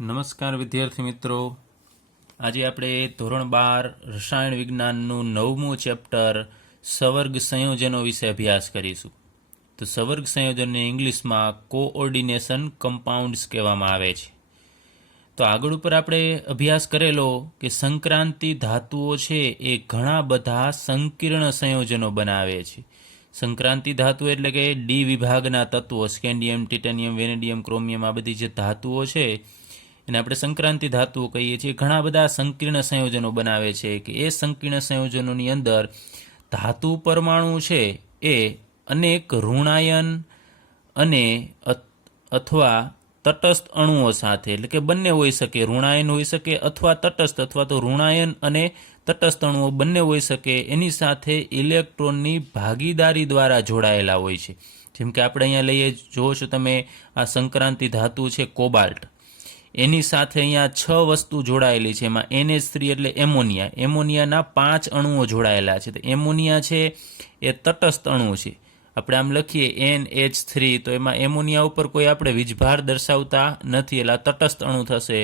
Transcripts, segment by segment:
નમસ્કાર વિદ્યાર્થી મિત્રો, આજે આપણે ધોરણ 12 રસાયણ વિજ્ઞાનનું 9મું ચેપ્ટર સવર્ગ સંયોજનો વિશે અભ્યાસ કરીશું. તો સવર્ગ સંયોજનને ઇંગ્લિશમાં કોઓર્ડિનેશન કમ્પાઉન્ડ્સ કહેવામાં આવે છે. તો આગળ ઉપર આપણે અભ્યાસ કરેલો કે સંક્રાંતિ ધાતુઓ છે એ ઘણા બધા સંકીર્ણ સંયોજનો બનાવે છે. સંક્રાંતિ ધાતુ એટલે કે ડી વિભાગના તત્વો, સ્કેન્ડિયમ, ટિટેનિયમ, વેનેડિયમ, ક્રોમિયમ, આ બધી જે ધાતુઓ છે એને આપણે સંક્રાંતિ ધાતુઓ કહીએ છીએ. ઘણા બધા સંકીર્ણ સંયોજનો બનાવે છે કે એ સંકીર્ણ સંયોજનોની અંદર ધાતુ પરમાણુ છે એ અનેક ઋણાયન અને અથવા તટસ્થ અણુઓ સાથે, એટલે કે બંને હોઈ શકે, ઋણાયન હોઈ શકે અથવા તટસ્થ, અથવા તો ઋણાયન અને તટસ્થ અણુઓ બંને હોઈ શકે, એની સાથે ઇલેક્ટ્રોનની ભાગીદારી દ્વારા જોડાયેલા હોય છે. જેમ કે આપણે અહીંયા લઈએ, જોવો છો તમે, આ સંક્રાંતિ ધાતુ છે કોબાલ્ટ, એની સાથે અહીંયા 6 વસ્તુ જોડાયેલી છે. એમાં NH3 એટલે એમોનિયા, એમોનિયાના 5 અણુઓ જોડાયેલા છે. તો એમોનિયા છે એ તટસ્થ અણુ છે. આપણે આમ લખીએ NH3, તો એમાં એમોનિયા ઉપર કોઈ આપણે વીજભાર દર્શાવતા નથી, એટલે તટસ્થ અણુ થશે.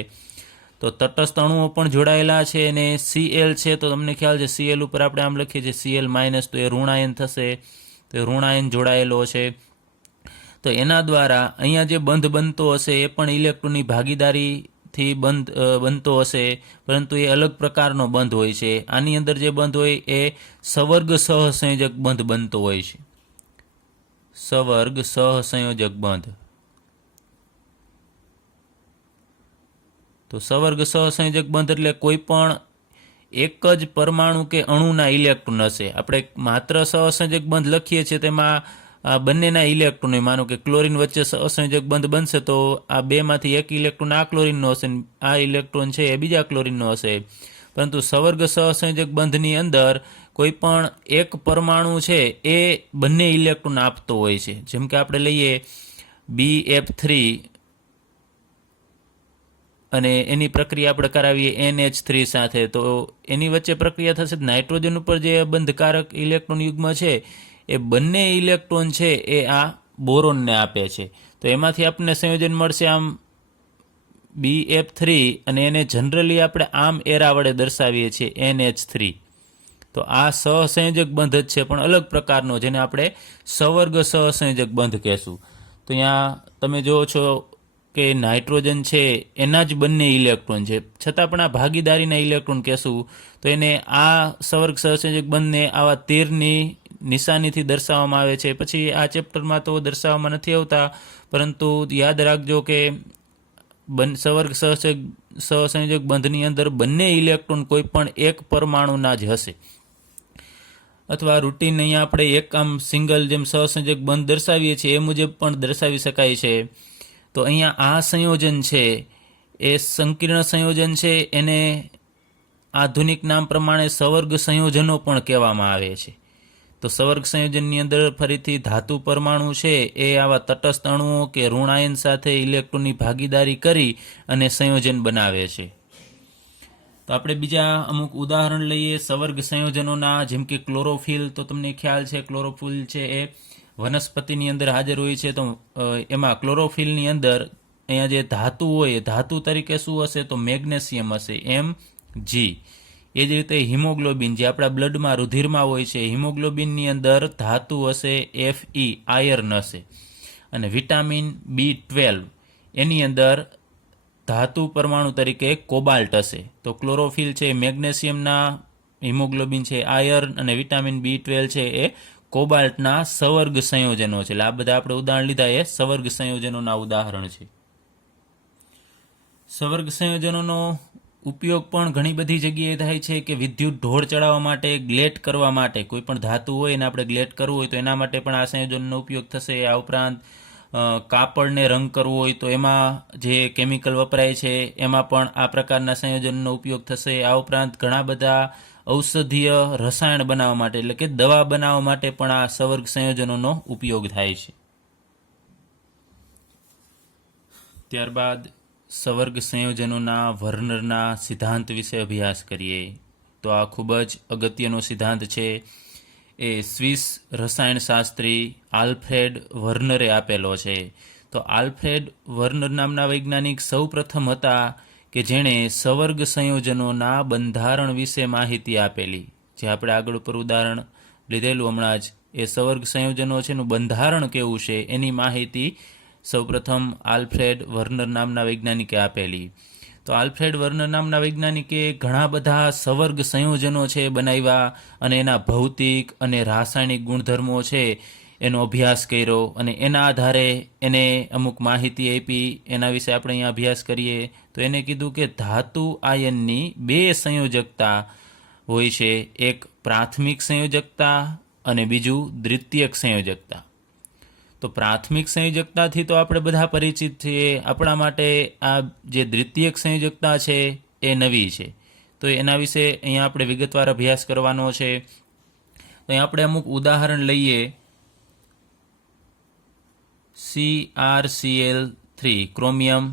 તો તટસ્થ અણુઓ પણ જોડાયેલા છે. અને Cl છે, તો તમને ખ્યાલ છે Cl ઉપર આપણે આમ લખીએ છીએ Cl-, તો એ ઋણાયન થશે, તો ઋણાયન જોડાયેલો છે. તો એના દ્વારા અહીંયા જે બંધ બનતો હશે એ પણ ઇલેક્ટ્રોનની ભાગીદારીથી બનતો હશે, પરંતુ એ અલગ પ્રકારનો બંધ હોય છે. આની અંદર જે બંધ હોય એ સવર્ગ સહસંયોજક બંધ બનતો હોય છે. સવર્ગ સહસંયોજક બંધ. તો સવર્ગ સહસંયોજક બંધ એટલે કોઈ પણ એક જ પરમાણુ કે અણુના ઇલેક્ટ્રોન હશે. આપણે માત્ર સહસંયોજક બંધ લખીએ છીએ, તેમાં આ બંનેના ઇલેક્ટ્રોન, માનો કે ક્લોરીન વચ્ચે સહસંયોજક બંધ બનશે, તો આ બેમાંથી એક ઇલેક્ટ્રોન આ ક્લોરીનનો હશે, આ ઇલેક્ટ્રોન છે એ બીજા ક્લોરીનનો હશે. પરંતુ સવર્ગ સહસંયોજક બંધની અંદર કોઈ પણ એક પરમાણુ છે એ બંને ઇલેક્ટ્રોન આપતો હોય છે. જેમ કે આપણે લઈએ BF3 અને એની પ્રક્રિયા આપણે કરાવીએ NH3 સાથે, તો એની વચ્ચે પ્રક્રિયા થશે. નાઇટ્રોજન ઉપર જે બંધકારક ઇલેક્ટ્રોન યુગ્મ છે એ બંને ઇલેક્ટ્રોન છે એ આ બોરોનને આપે છે. તો એમાંથી આપણને સંયોજન મળશે આમ BF3, અને એને જનરલી આપણે આમ એરા વડે દર્શાવીએ છીએ NH3. તો આ સહસંયોજક બંધ જ છે, પણ અલગ પ્રકારનો, જેને આપણે સવર્ગ સહસંયોજક બંધ કહેશું. તો અહીંયા તમે જુઓ છો કે નાઇટ્રોજન છે એના જ બંને ઇલેક્ટ્રોન છે, છતાં પણ આ ભાગીદારીના ઇલેક્ટ્રોન કહેશું. તો એને આ સવર્ગ સહસંયોજક બંધને આવા તીરની નિશાનીથી દર્શાવવામાં આવે છે. પછી આ ચેપ્ટરમાં તો દર્શાવવામાં નથી આવતા, પરંતુ યાદ રાખજો કે સવર્ગ સહસંયોજક બંધની અંદર બંને ઇલેક્ટ્રોન કોઈ પણ એક પરમાણુના જ હશે. અથવા રૂટીન અહીંયા આપણે એક આમ સિંગલ, જેમ સહસંયોજક બંધ દર્શાવીએ છીએ એ મુજબ પણ દર્શાવી શકાય છે. તો અહીંયા આ સંયોજન છે એ સંકીર્ણ સંયોજન છે, એને આધુનિક નામ પ્રમાણે સવર્ગ સંયોજનો પણ કહેવામાં આવે છે. તો સવર્ગ સંયોજનની અંદર ફરીથી ધાતુ પરમાણુ છે એ આવા તટસ્થ અણુઓ કે ઋણાયન સાથે ઇલેક્ટ્રોનની ભાગીદારી કરી અને સંયોજન બનાવે છે. તો આપણે બીજા અમુક ઉદાહરણ લઈએ સવર્ગ સંયોજનોના, જેમ કે ક્લોરોફિલ. તો તમને ખ્યાલ છે ક્લોરોફિલ છે એ વનસ્પતિની અંદર હાજર હોય છે. તો એમાં ક્લોરોફિલની અંદર અહીંયા જે ધાતુ હોય, ધાતુ તરીકે શું હશે, તો મેગ્નેશિયમ હશે, Mg. એ જ રીતે હિમોગ્લોબિન, જે આપણા બ્લડમાં, રુધિરમાં હોય છે, હિમોગ્લોબિનની અંદર ધાતુ હશે Fe, આયર્ન હશે. અને વિટામિન B12 એની અંદર ધાતુ પરમાણુ તરીકે કોબાલ્ટ હશે. તો ક્લોરોફિલ છે મેગ્નેશિયમના, હિમોગ્લોબિન છે આયર્ન, અને વિટામિન B12 છે એ કોબાલ્ટના સવર્ગ સંયોજનો છે. એટલે આ બધા આપણે ઉદાહરણ લીધા એ સવર્ગ સંયોજનોના ઉદાહરણ છે. સવર્ગ સંયોજનોનો ઉપયોગ પણ ઘણી બધી જગ્યાએ થાય છે, કે વિદ્યુત ઢોળ ચડાવવા માટે, ગ્લેટ કરવા માટે, કોઈ પણ ધાતુ હોય ને આપણે ગ્લેટ કરવું હોય તો એના માટે પણ આ સંયોજનનો ઉપયોગ થશે. આ ઉપરાંત કાપડને રંગ કરવો હોય તો એમાં જે કેમિકલ વપરાય છે એમાં પણ આ પ્રકારના સંયોજનનો ઉપયોગ થશે. આ ઉપરાંત ઘણા બધા ઔષધીય રસાયણ બનાવવા માટે, એટલે કે દવા બનાવવા માટે પણ આ સવર્ગ સંયોજનોનો ઉપયોગ થાય છે. ત્યારબાદ સવર્ગ સંયોજનોના વર્નરના સિદ્ધાંત વિશે અભ્યાસ કરીએ. તો આ ખૂબ જ અગત્યનો સિદ્ધાંત છે. એ સ્વિસ રસાયણશાસ્ત્રી આલ્ફ્રેડ વર્નરે આપેલો છે. તો તો આલ્ફ્રેડ વર્નર નામના વૈજ્ઞાનિક સૌ પ્રથમ હતા કે જેણે સવર્ગ સંયોજનોના બંધારણ વિશે માહિતી આપેલી. જે આપણે આગળ ઉપર ઉદાહરણ લીધેલું હમણાં જ, એ સવર્ગ સંયોજનો છે એનું બંધારણ કેવું છે એની માહિતી સૌપ્રથમ આલ્ફ્રેડ વર્નર નામના વૈજ્ઞાનિકે આપેલી. તો આલ્ફ્રેડ વર્નર નામના વૈજ્ઞાનિકે ઘણા બધા સવર્ગ સંયોજનો છે બનાવ્યા અને એના ભૌતિક અને રાસાયણિક ગુણધર્મો છે એનો અભ્યાસ કર્યો અને એના આધારે એને અમુક માહિતી આપી. એના વિશે આપણે અહીંયા અભ્યાસ કરીએ તો એને કીધું કે ધાતુ આયનની બે સંયોજકતા હોય છે, એક પ્રાથમિક સંયોજકતા અને બીજું દ્વિતીયક સંયોજકતા. તો પ્રાથમિક સંયોજકતાથી તો આપણે બધા પરિચિત છીએ. આપણા માટે આ જે દ્વિતીયક સંયોજકતા છે એ નવી છે, તો એના વિશે અહીંયા આપણે વિગતવાર અભ્યાસ કરવાનો છે. તો અહીંયા આપણે અમુક ઉદાહરણ લઈએ. CrCl3 ક્રોમિયમ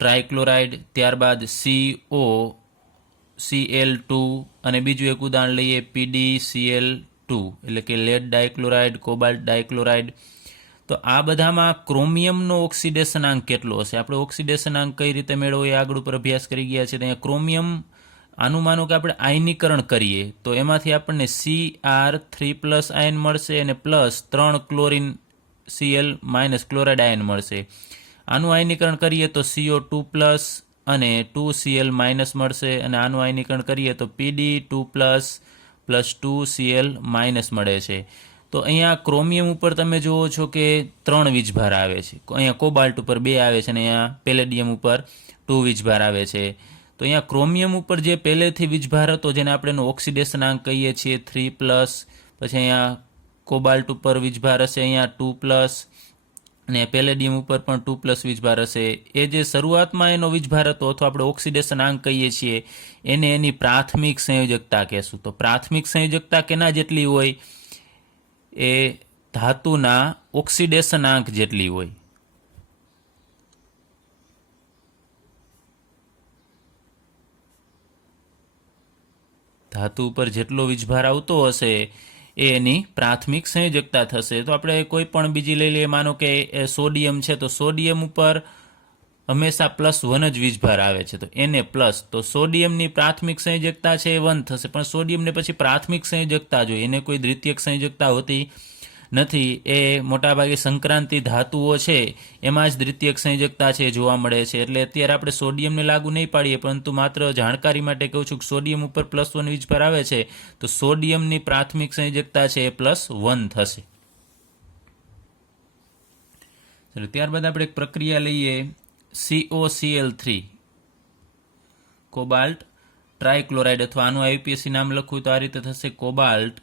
ટ્રાયક્લોરાઇડ, ત્યારબાદ COCl2 અને બીજું એક ઉદાહરણ લઈએ PdCl2 એટલે કે લેડ ડાયક્લોરાઇડ, કોબાલ્ટ ડાયક્લોરાઇડ. તો આ બધામાં ક્રોમિયમનો ઓક્સિડેશનાંક કેટલો હશે? આપણે ઓક્સિડેશનાંક કઈ રીતે મેળવો એ આગળ ઉપર અભ્યાસ કરી ગયા છે. અહીંયા ક્રોમિયમ આનું માનો કે આપણે આયનીકરણ કરીએ તો એમાંથી આપણને Cr3+ આયન મળશે અને plus 3 chlorine Cl- chloride ion મળશે. આનું આયનીકરણ કરીએ તો CO2+ અને 2Cl- મળશે અને આનું આયનીકરણ કરીએ તો Pd2+ + 2Cl- મળે છે. તો અહીંયા ક્રોમિયમ ઉપર તમે જુઓ છો કે 3 વીજભાર આવે છે, અહીંયા કોબાલ્ટ ઉપર 2 આવે છે અને અહીંયા પેલેડિયમ ઉપર 2 વીજભાર આવે છે. તો અહીંયા ક્રોમિયમ ઉપર જે પહેલેથી વીજભાર હતો જેને આપણે એનો ઓક્સિડેશનાંક કહીએ છીએ 3+, પછી અહીંયા કોબાલ્ટ ઉપર વીજભાર હશે અહીંયા 2+, અને પેલેડિયમ ઉપર પણ 2+ વીજભાર હશે. એ જે શરૂઆતમાં એનો વીજભાર હતો અથવા આપણે ઓક્સિડેશનાંક કહીએ છીએ એને એની પ્રાથમિક સંયોજકતા કહેશું. તો પ્રાથમિક સંયોજકતા કેના જેટલી હોય? એ ધાતુના ઓક્સિડેશનાંક જેટલી હોય. ધાતુ ઉપર જેટલો વીજભાર આવતો હશે એ એની પ્રાથમિક સંયોજકતા થશે. તો આપણે કોઈ પણ બીજી લઈ લઈએ, માનો કે સોડિયમ છે તો સોડિયમ ઉપર હંમેશા +1 જ વીજભાર આવે છે, તો એને પ્લસ, તો સોડિયમની પ્રાથમિક સંયોજકતા છે એ 1 થશે. પણ સોડિયમને પછી પ્રાથમિક સંયોજકતા જોઈએ, એને કોઈ દ્વિતીયક સંયોજકતા હોતી નથી. એ મોટાભાગે સંક્રાંતિ ધાતુઓ છે એમાં જ દ્વિતીયક સંયોજકતા છે જોવા મળે છે. એટલે અત્યારે આપણે સોડિયમને લાગુ નહીં પાડીએ, પરંતુ માત્ર જાણકારી માટે કહું છું કે સોડિયમ ઉપર +1 વીજભાર આવે છે તો સોડિયમની પ્રાથમિક સંયોજકતા છે એ +1 થશે. ત્યારબાદ આપણે એક પ્રક્રિયા લઈએ, COCl3 કોબાલ્ટ ટ્રાયક્લોરાઇડ, અથવા આનું IUPAC નામ લખવું તો આ રીતે થશે કોબાલ્ટ.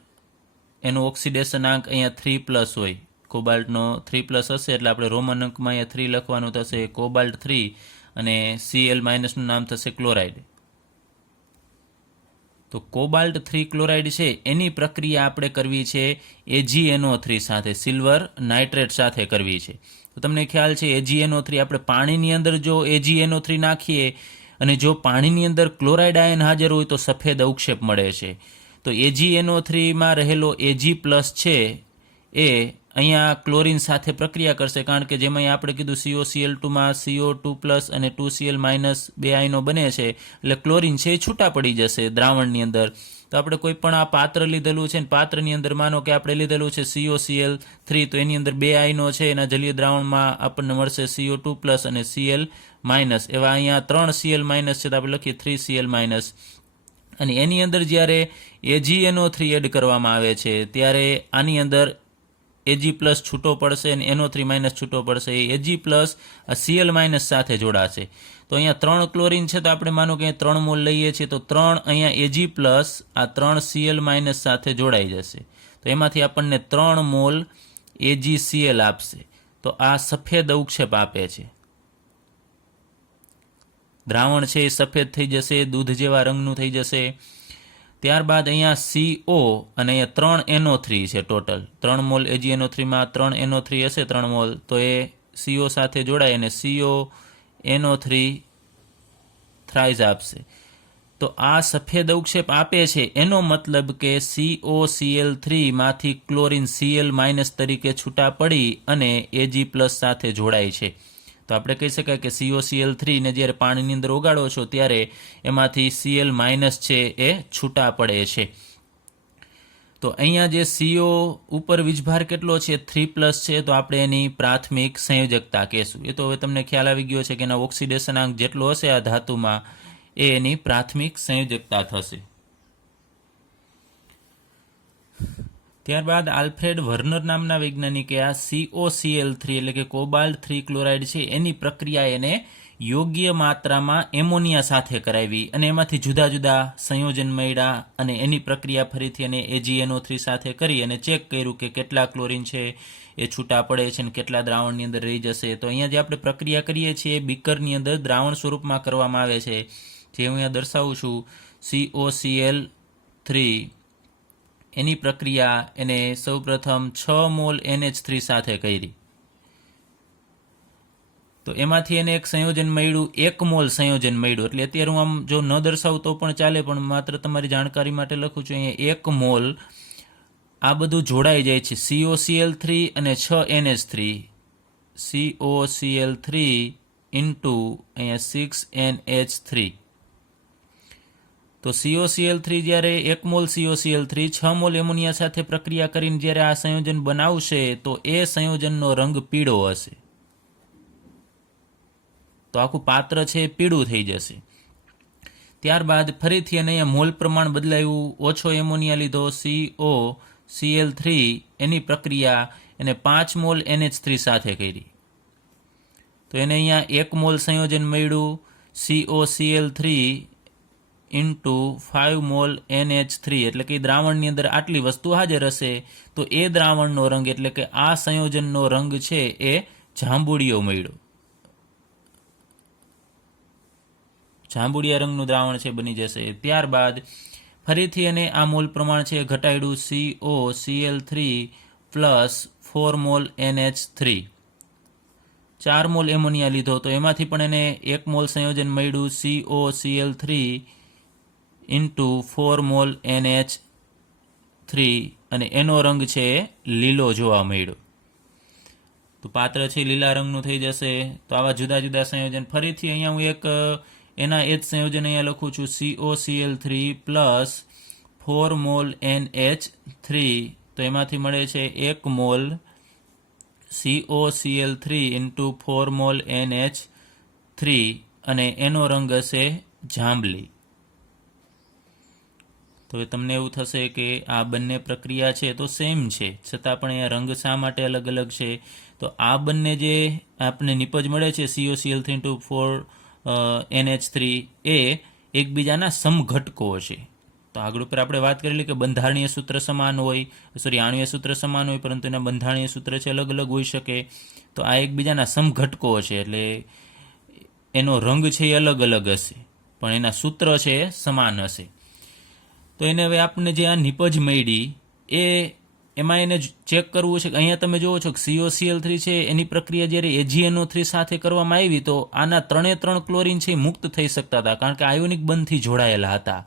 એનો ઓક્સિડેશનાંક અહીંયા 3+ હોય, કોબાલ્ટનો 3+ હશે એટલે આપણે રોમન અંકમાં અહીંયા 3 લખવાનું થશે, કોબાલ્ટ 3, અને Cl- નું નામ થશે ક્લોરાઇડ. તો કોબાલ્ટ 3 ક્લોરાઇડ છે એની પ્રક્રિયા આપણે કરવી છે AgNO3 સાથે, સિલ્વર નાઇટ્રેટ સાથે કરવી છે. તો તમને ખ્યાલ છે AgNO3 આપણે પાણીની અંદર જો AgNO3 નાખીએ અને જો પાણીની અંદર ક્લોરાઇડ આયન હાજર હોય તો સફેદ અવક્ષેપ મળે છે. તો AgNO3માં રહેલો Ag+ છે એ અહીંયા ક્લોરીન સાથે પ્રક્રિયા કરશે, કારણ કે જેમાં આપણે કીધું COCl2માં CO2+ અને 2Cl- બે આયનો બને છે, એટલે ક્લોરીન છે એ છૂટા પડી જશે દ્રાવણની અંદર. તો આપણે કોઈ પણ આ પાત્ર લીધેલું છે ને પાત્રની અંદર માનો કે આપણે લીધેલું છે COCl3, તો એની અંદર 2 આયનો છે, એના જલીય દ્રાવણમાં આપણને મળશે CO2+ અને Cl-, એવા અહીંયા 3 Cl- છે તો આપણે લખીએ 3 Cl-. અને એની અંદર જ્યારે AgNO3 એડ કરવામાં આવે છે ત્યારે આની અંદર Ag+ છૂટો પડશે અને NO3- છૂટો પડશે. એ Ag+ આ Cl- સાથે જોડાશે. તો અહીંયા 3 ક્લોરીન છે તો આપણે માનો કે 3 મોલ લઈએ છીએ તો 3 અહીંયા Ag+ આ 3 Cl- સાથે જોડાઈ જશે. તો એમાંથી આપણને 3 મોલ AgCl આપશે. તો આ સફેદ અવક્ષેપ આપે છે. દ્રાવણ છે એ સફેદ થઈ જશે, દૂધ જેવા રંગનું થઈ જશે. ત્યારબાદ અહીંયા CO અને અહીંયા 3 NO3 છે ટોટલ. 3 મોલ AgNO3માં 3 NO3 હશે 3 મોલ, તો એ CO સાથે જોડાય અને CO NO3 થ્રાઇઝ આપશે. તો આ સફેદ અવક્ષેપ આપે છે એનો મતલબ કે COCl3 માંથી ક્લોરીન Cl- તરીકે છૂટા પડી અને Ag+ સાથે જોડાય છે. તો આપણે કહી શકાય કે COCl3 ને જ્યારે પાણીની અંદર ઓગાળો છો ત્યારે એમાંથી Cl- છે એ છૂટા પડે છે. તો અહીંયા જે CO ઉપર વીજભાર કેટલો છે 3+ છે, તો આપણે એની પ્રાથમિક સંયોજકતા કહેશું. એ તો હવે તમને ખ્યાલ આવી ગયો છે કે એના ઓક્સિડેશન આંક જેટલો હશે આ ધાતુમાં એ એની પ્રાથમિક સંયોજકતા થશે. ત્યારબાદ આલ્ફ્રેડ વર્નર નામના વૈજ્ઞાનિકે આ COCl3 એટલે કે કોબાલ્ટ 3 ક્લોરાઇડ છે એની પ્રક્રિયા એને યોગ્ય માત્રામાં એમોનિયા સાથે કરાવી અને એમાંથી જુદા જુદા સંયોજન મળ્યા અને એની પ્રક્રિયા ફરીથી એને AgNO3 સાથે કરી અને ચેક કર્યું કે કેટલા ક્લોરીન છે એ છૂટા પડે છે અને કેટલા દ્રાવણની અંદર રહી જશે. તો અહીંયા જે આપણે પ્રક્રિયા કરીએ છીએ બીકરની અંદર દ્રાવણ સ્વરૂપમાં કરવામાં આવે છે, જે હું અહીંયા દર્શાવું છું. COCl3 એની પ્રક્રિયા એને સૌપ્રથમ 6 મોલ NH3 સાથે કરી. તો એમાંથી એને એક સંયોજન મળ્યું, 1 મોલ સંયોજન મળ્યું. એટલે અત્યારે હું આમ જો ન દર્શાવું તો પણ ચાલે, પણ માત્ર તમારી જાણકારી માટે લખું છું. અહીંયા 1 મોલ આ બધું જોડાઈ જાય છે, COCl3 અને 6 NH3. COCl3 ઇન્ટુ અહીંયા 6 NH3. તો COCl3 જ્યારે 1 મોલ COCl3 6 મોલ એમોનિયા સાથે પ્રક્રિયા કરીને જ્યારે આ સંયોજન બનાવશે તો એ સંયોજનનો રંગ પીળો હશે. તો આખું પાત્ર છે એ પીળું થઈ જશે. ત્યારબાદ ફરીથી એને અહીંયા મોલ પ્રમાણ બદલાયું, ઓછો એમોનિયા લીધો, COCl3 એની પ્રક્રિયા એને 5 મોલ NH3 સાથે કરી. તો એને અહીંયા 1 મોલ સંયોજન મળ્યું, COCl3 ઇન્ટુ 5 મોલ NH3. એટલે કે દ્રાવણની અંદર આટલી વસ્તુ હાજર હશે તો એ દ્રાવણનો રંગ એટલે કે આ સંયોજનનો રંગ છે એ જાંબુડિયો મળ્યો. જાંબુડિયા રંગનું દ્રાવણ છે બની જશે. ત્યારબાદ ફરીથી એને આ મોલ પ્રમાણ છે ઘટાડ્યું, COCl3 plus 4 mall NH3. 4 mall ammonia લીધો તો એમાંથી પણ એને 1 મોલ સંયોજન મળ્યું, COCl3 ઇન્ટુ 4 મોલ NH3 અને એનો રંગ છે લીલો જોવા મળ્યો. તો પાત્ર છે લીલા રંગનું થઈ જશે. તો આવા જુદા જુદા સંયોજન ફરીથી અહીંયા હું એક એના એ જ સંયોજન અહીંયા લખું છું, COCl3 પ્લસ 4 મોલ NH3. તો એમાંથી મળે છે 1 mall COCl3 into 4 mall NH3 અને એનો રંગ હશે જાંબલી. તો તમને એવું થશે કે આ બંને પ્રક્રિયા છે તો સેમ છે, છતાં પણ અહીંયા રંગ શા માટે અલગ અલગ છે? તો આ બંને જે આપણને નિપજ મળે છે COCl3 ઇન્ટુ 4 NH3 એ એકબીજાના સમઘટકો છે. તો આગળ ઉપર આપણે વાત કરેલી કે બંધારણીય સૂત્ર સમાન હોય, આણ્વીય સૂત્ર સમાન હોય, પરંતુ એના બંધારણીય સૂત્ર છે અલગ અલગ હોઈ શકે. તો આ એકબીજાના સમઘટકો છે એટલે એનો રંગ છે એ અલગ અલગ હશે પણ એના સૂત્ર છે એ સમાન હશે. તો એને હવે આપણને જે આ નિપજ મળી એમાં એને ચેક કરવું છે કે અહીંયા તમે જુઓ છો કે COCl3 છે એની પ્રક્રિયા જ્યારે AgNO3 સાથે કરવામાં આવી તો આના 3 ક્લોરીન છે મુક્ત થઈ શકતા હતા, કારણ કે આયોનિક બંધથી જોડાયેલા હતા.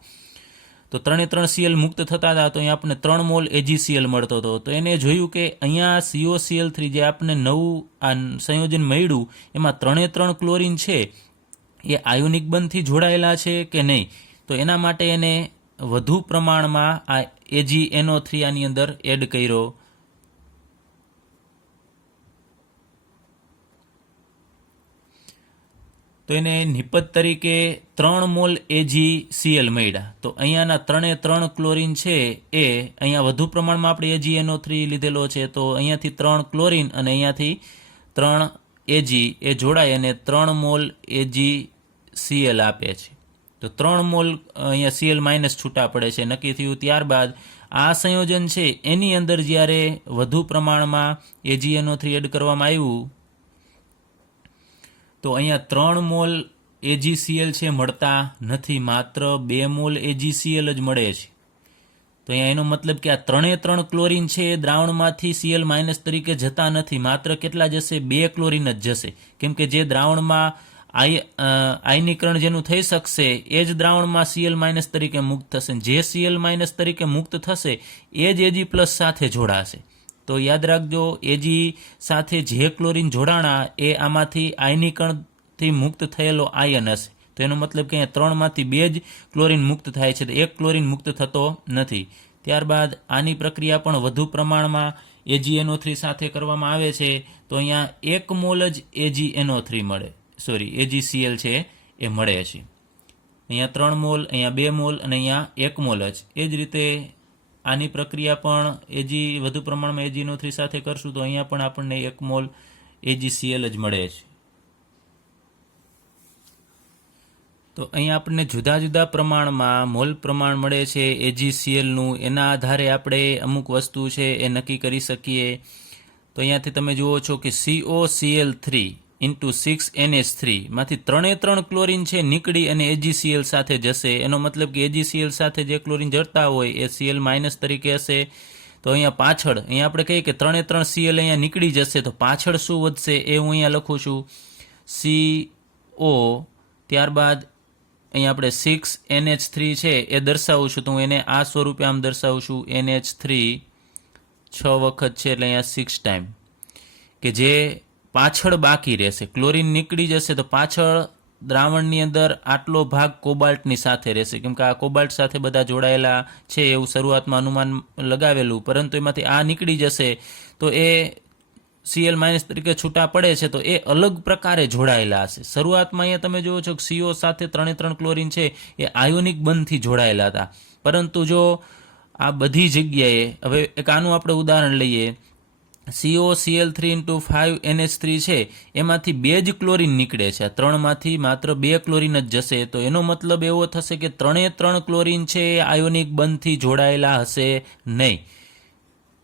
તો 3 Cl મુક્ત થતા હતા તો અહીંયા આપણને 3 મોલ AgCl મળતો હતો. તો એને જોયું કે અહીંયા COCl3 જે આપણને નવું આ સંયોજન મળ્યું એમાં 3 ક્લોરીન છે એ આયોનિક બંધથી જોડાયેલા છે કે નહીં. તો એના માટે એને વધુ પ્રમાણમાં આ AgNO3 આની અંદર એડ કર્યો. તો એને નિપજ તરીકે 3 મોલ AgCl મળ્યા. તો અહીંયાના 3 ક્લોરીન છે એ અહીંયા વધુ પ્રમાણમાં આપણે AgNO3 લીધેલો છે તો અહીંયાથી 3 ક્લોરીન અને અહીંયાથી 3 Ag એ જોડાય અને 3 મોલ AgCl આપે છે. તો 3 મોલ અહીંયા Cl- છૂટા પડે છે નક્કી થયું. ત્યારબાદ આ સંયોજન છે એની અંદર જ્યારે વધુ પ્રમાણમાં AgNO3 એડ કરવામાં આવ્યું તો અહીંયા 3 મોલ AgCl છે મળતા નથી, માત્ર 2 મોલ AgCl જ મળે છે. તો અહીંયા એનો મતલબ કે આ 3 ક્લોરીન છે એ દ્રાવણમાંથી Cl- તરીકે જતા નથી, માત્ર કેટલા જશે? 2 ક્લોરીન જ જશે, કેમ કે જે દ્રાવણમાં આયનીકરણ જેનું થઈ શકશે એ જ દ્રાવણમાં Cl માઇનસ તરીકે મુક્ત થશે. જે Cl માઇનસ તરીકે મુક્ત થશે એ જ Ag પ્લસ સાથે જોડાશે. તો યાદ રાખજો, Ag સાથે જે ક્લોરીન જોડાણા એ આમાંથી આયનીકરણથી મુક્ત થયેલો આયન હશે. તો એનો મતલબ કે અહીંયા 3માંથી 2 જ ક્લોરીન મુક્ત થાય છે, તો એક ક્લોરીન મુક્ત થતો નથી. ત્યારબાદ આની પ્રક્રિયા પણ વધુ પ્રમાણમાં AgNO3 સાથે કરવામાં આવે છે. તો અહીંયા 1 મોલ જ AgNO3 મળે, AgCl છે એ મળે છે. અહીંયા 3 મોલ, અહીંયા 2 મોલ અને અહીંયા 1 મોલ જ. એ જ રીતે આની પ્રક્રિયા પણ વધુ પ્રમાણમાં AgNO3 સાથે કરશું તો અહીંયા પણ આપણને 1 મોલ AgCl જ મળે છે. તો અહીંયા આપણને જુદા જુદા પ્રમાણમાં મોલ પ્રમાણ મળે છે AgClનું. એના આધારે આપણે અમુક વસ્તુ છે એ નક્કી કરી શકીએ. તો અહીંયાથી તમે જુઓ છો કે COCl3 × 6NH3 માંથી 3 ક્લોરીન છે નીકળી અને AgCl સાથે જશે. એનો મતલબ કે AgCl સાથે જે ક્લોરીન જડતા હોય એ Cl માઇનસ તરીકે હશે. તો અહીંયા પાછળ આપણે કહીએ કે 3 Cl અહીંયા નીકળી જશે, તો પાછળ શું વધશે એ હું અહીંયા લખું છું CO. ત્યારબાદ અહીંયા આપણે 6NH3 છે એ દર્શાવું છું, તો હું એને આ સ્વરૂપે આમ દર્શાવું છું. NH3 6 વખત છે એટલે અહીંયા 6 ટાઈમ, કે જે પાછળ બાકી રહેશે. ક્લોરીન નીકળી જશે તો પાછળ દ્રાવણની અંદર આટલો ભાગ કોબાલ્ટની સાથે રહેશે, કેમ કે આ કોબાલ્ટ સાથે બધા જોડાયેલા છે એવું શરૂઆતમાં અનુમાન લગાવેલું, પરંતુ એમાંથી આ નીકળી જશે તો એ Cl માઇનસ તરીકે છૂટા પડે છે, તો એ અલગ પ્રકારે જોડાયેલા હશે. શરૂઆતમાં અહીંયા તમે જુઓ છો કે CO સાથે 3 ક્લોરીન છે એ આયોનિક બંધથી જોડાયેલા હતા, પરંતુ જો આ બધી જગ્યાએ, હવે એક આનું આપણે ઉદાહરણ લઈએ, COCl3 × 5NH3 છે એમાંથી 2 જ ક્લોરીન નીકળે છે. 3માંથી માત્ર 2 ક્લોરીન જ જશે, તો એનો મતલબ એવો થશે કે 3 ક્લોરીન છે એ આયોનિક બંધથી જોડાયેલા હશે નહીં.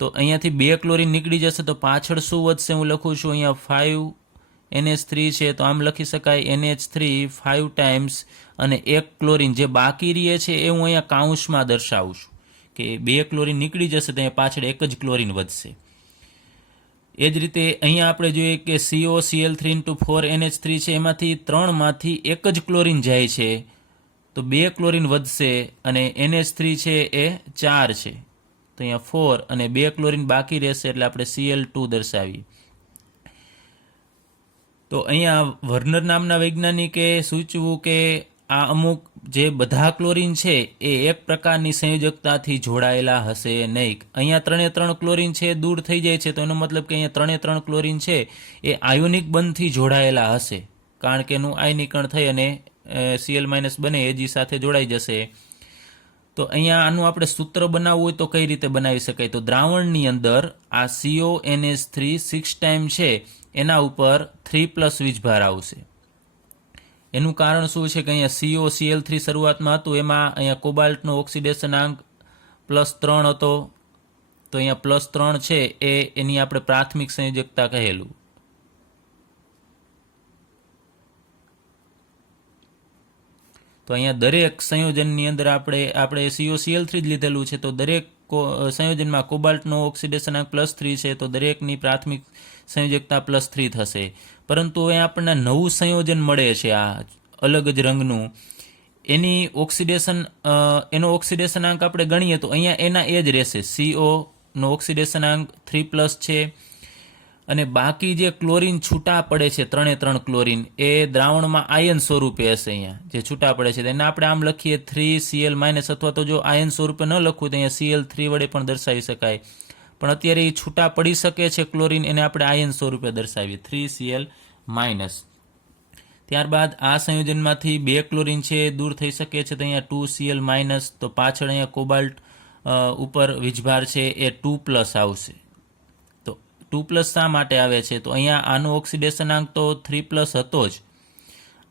તો અહીંયાથી 2 ક્લોરીન નીકળી જશે તો પાછળ શું વધશે હું લખું છું અહીંયા 5NH3 છે, તો આમ લખી શકાય NH3 5 ટાઈમ્સ અને 1 ક્લોરીન જે બાકી રહે છે એ હું અહીંયા કાઉન્સમાં દર્શાવું છું કે 2 ક્લોરીન નીકળી જશે તો અહીંયા પાછળ 1 જ ક્લોરીન વધશે. એ જ રીતે અહીંયા આપણે જોઈએ કે COCl3 × 4NH3 છે એમાંથી 3માંથી 1 જ ક્લોરીન જાય છે, તો 2 ક્લોરીન વધશે અને NH3 છે એ 4 છે, તો અહીંયા 4 અને 2 ક્લોરીન બાકી રહેશે એટલે આપણે Cl2 દર્શાવીએ. તો અહીંયા વર્નર નામના વૈજ્ઞાનિકે સૂચવ્યું કે આ અમુક જે બધા ક્લોરીન છે એ એક પ્રકારની સંયોજકતાથી જોડાયેલા હશે નહીં. અહીંયા 3 ક્લોરીન છે દૂર થઈ જાય છે, તો એનો મતલબ કે અહીંયા 3 ક્લોરીન છે એ આયોનિક બંધથી જોડાયેલા હશે, કારણ કે એનું આયનીકરણ થઈ અને Cl માઇનસ બને Ag સાથે જોડાઈ જશે. તો અહીંયા આનું આપણે સૂત્ર બનાવવું હોય તો કઈ રીતે બનાવી શકાય? તો દ્રાવણની અંદર આ CONH3 6 ટાઈમ છે એના ઉપર 3+ વીજભાર આવશે. એનું કારણ શું છે કે અહીંયા COCl3 શરૂઆતમાં હતું, એમાં અહીંયા કોબાલ્ટનો ઓક્સિડેશનાંક +3 હતો, તો અહીંયા +3 છે એ એની આપણે પ્રાથમિક સંયોજકતા કહેલું. તો અહીંયા દરેક સંયોજનની અંદર આપણે COCl3 જ લીધેલું છે, તો દરેક સંયોજનમાં કોબાલ્ટનો ઓક્સિડેશનાંક +3 છે, તો દરેકની પ્રાથમિક સંયોજકતા +3 થશે. પરંતુ હવે આપણને નવું સંયોજન મળે છે આ અલગ જ રંગનું, એનો ઓક્સિડેશનાંક આપણે ગણીએ તો અહીંયા એના એ જ રહેશે. CO નો ઓક્સિડેશનાંક 3+ છે અને બાકી જે ક્લોરીન છૂટા પડે છે 3 ક્લોરીન એ દ્રાવણમાં આયન સ્વરૂપે હશે. અહીંયા જે છૂટા પડે છે એને આપણે આમ લખીએ 3Cl- અથવા તો જો આયન સ્વરૂપે ન લખવું તો અહીંયા Cl3 વડે પણ દર્શાવી શકાય, પણ અત્યારે એ છૂટા પડી શકે છે ક્લોરીન, એને આપણે આયન સ્વરૂપે દર્શાવીએ 3Cl-. ત્યારબાદ આ સંયોજનમાંથી 2 ક્લોરીન છે દૂર થઈ શકે છે, તો અહીંયા 2Cl-, તો પાછળ અહીંયા કોબાલ્ટ ઉપર વીજભાર છે એ 2+ આવશે. તો 2+ શા માટે આવે છે? તો અહીંયા આનો ઓક્સિડેશનાંક તો 3+ હતો જ,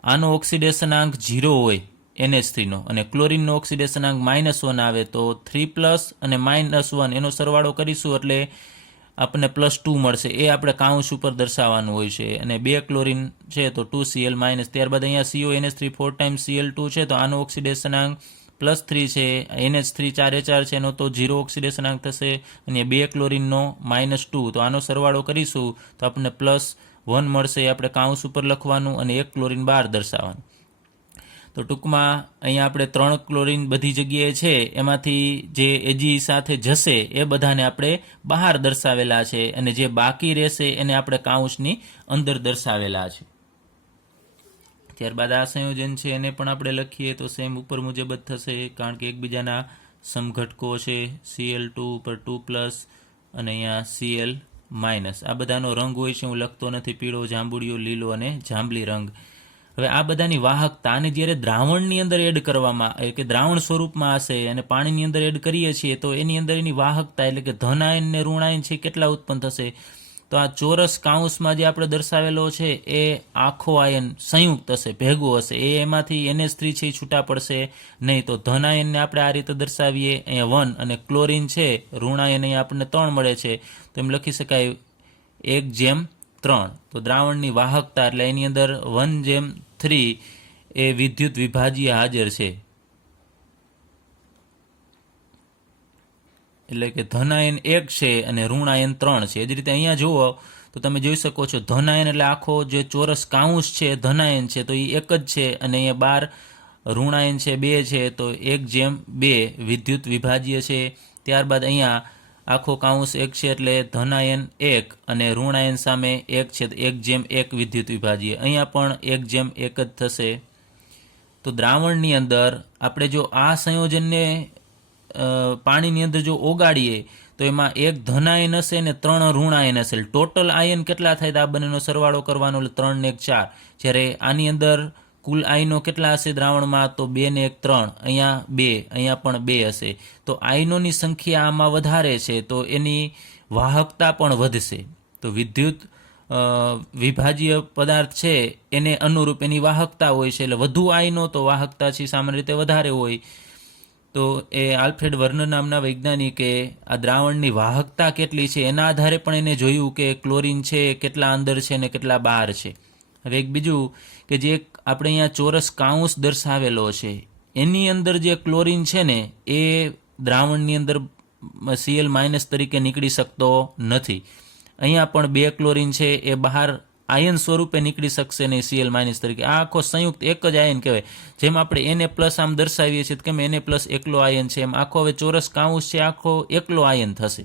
આનો ઓક્સિડેશનાંક 0 હોય NH3નો અને ક્લોરીનનો ઓક્સિડેશનાંક -1 આવે, તો 3+ અને -1 એનો સરવાળો કરીશું એટલે આપણને +2 મળશે. એ આપણે કાઉન્સ ઉપર દર્શાવવાનું હોય છે. અને 2 ક્લોરીન છે તો 2Cl-. ત્યારબાદ અહીંયા CONH3 4 ટાઈમ Cl2 છે, તો આનો ઓક્સિડેશનાંક +3 છે, NH3 4 છે એનો તો 0 ઓક્સિડેશનાંક થશે, અને 2 ક્લોરીનનો -2, તો આનો સરવાળો કરીશું તો આપણને 1 મળશે એ આપણે કાઉન્સ ઉપર લખવાનું અને 1 ક્લોરીન બહાર દર્શાવવાનું. તો ટૂંકમાં અહીંયા આપણે 3 ક્લોરીન બધી જગ્યાએ છે એમાંથી જે એજી સાથે જશે એ બધાને આપણે બહાર દર્શાવેલા છે અને જે બાકી રહેશે એને આપણે કાઉન્સની અંદર દર્શાવેલા છે. ત્યારબાદ આ સંયોજન છે એને પણ આપણે લખીએ તો સેમ ઉપર મુજબ જ થશે, કારણ કે એકબીજાના સમઘટકો છે. Cl2 ઉપર 2+ અને અહીંયા Cl-. આ બધાનો રંગ હોય છે, હું લખતો નથી, પીળો, જાંબુડિયો, લીલો અને જાંબલી રંગ. હવે આ બધાની વાહકતા અને જ્યારે દ્રાવણની અંદર એડ કરવામાં કે દ્રાવણ સ્વરૂપમાં હશે અને પાણીની અંદર એડ કરીએ છીએ તો એની અંદર એની વાહકતા એટલે કે ધન આયન ને ઋણ આયન છે કેટલા ઉત્પન્ન થશે. તો આ ચોરસ કાઉન્સમાં જે આપણે દર્શાવેલો છે એ આખો આયન સંયુક્ત હશે, ભેગો હશે. એમાંથી NH3 છે એ છૂટા પડશે નહીં. તો ધન આયનને આપણે આ રીતે દર્શાવીએ, અહીંયા 1 અને ક્લોરીન છે ઋણ આયન અહીંયા આપણને 3 મળે છે, તો એમ લખી શકાય 1/3. તો દ્રાવણની વાહકતા એટલે એની અંદર 1/3 એ વિદ્યુત વિભાજ્ય હાજર છે, એટલે કે ધન આયન 1 છે અને ઋણ આયન 3 છે. એ જ રીતે અહીંયા જુઓ તો તમે જોઈ શકો છો ધન આયન એટલે આખો જે ચોરસ કાઉન્સ છે ધન આયન છે તો એ 1 જ છે અને અહીંયા બાર ઋણ આયન છે 2 છે, તો 1/2 વિદ્યુત વિભાજ્ય છે. ત્યારબાદ અહીંયા આખો કાઉન્સ 1 છે એટલે ધન આયન 1 અને ઋણ આયન સામે 1 છે, તો 1/1 વિદ્યુત વિભાજ્ય. અહીંયા પણ 1/1 જ થશે. તો દ્રાવણની અંદર આપણે જો આ સંયોજનને પાણીની અંદર જો ઓગાળીએ તો એમાં 1 ધન આયન હશે ને 3 ઋણ આયન હશે. ટોટલ આયન કેટલા થાય? આ બંનેનો સરવાળો કરવાનો એટલે 3 ને 1 4. જ્યારે આની અંદર કુલ આયનો કેટલા હશે દ્રાવણમાં? તો 2 ને 1 3. અહીંયા 2, અહીંયા પણ 2 હશે. તો આયનોની સંખ્યા આમાં વધારે છે તો એની વાહકતા પણ વધશે. તો વિદ્યુત વિભાજ્ય પદાર્થ છે એને અનુરૂપ એની વાહકતા હોય છે, એટલે વધુ આયનો તો વાહકતા છે સામાન્ય રીતે વધારે હોય. તો એ આલ્ફ્રેડ વર્નર નામના વૈજ્ઞાનિકે આ દ્રાવણની વાહકતા કેટલી છે એના આધારે પણ એને જોયું કે ક્લોરીન છે કેટલા અંદર છે અને કેટલા બહાર છે. હવે એક બીજું કે જે આપણે અહીંયા ચોરસ કાઉન્સ દર્શાવેલો છે એની અંદર જે ક્લોરીન છે ને એ દ્રાવણની અંદર Cl- તરીકે નીકળી શકતો નથી. અહીંયા પણ 2 ક્લોરીન છે એ બહાર આયન સ્વરૂપે નીકળી શકશે નહીં Cl- તરીકે. આ આખો સંયુક્ત એક જ આયન કહેવાય. જેમ આપણે Na+ આમ દર્શાવીએ છીએ કે Na+ એકલો આયન છે, એમ આખો હવે ચોરસ કાઉન્સ છે આખો એકલો આયન થશે.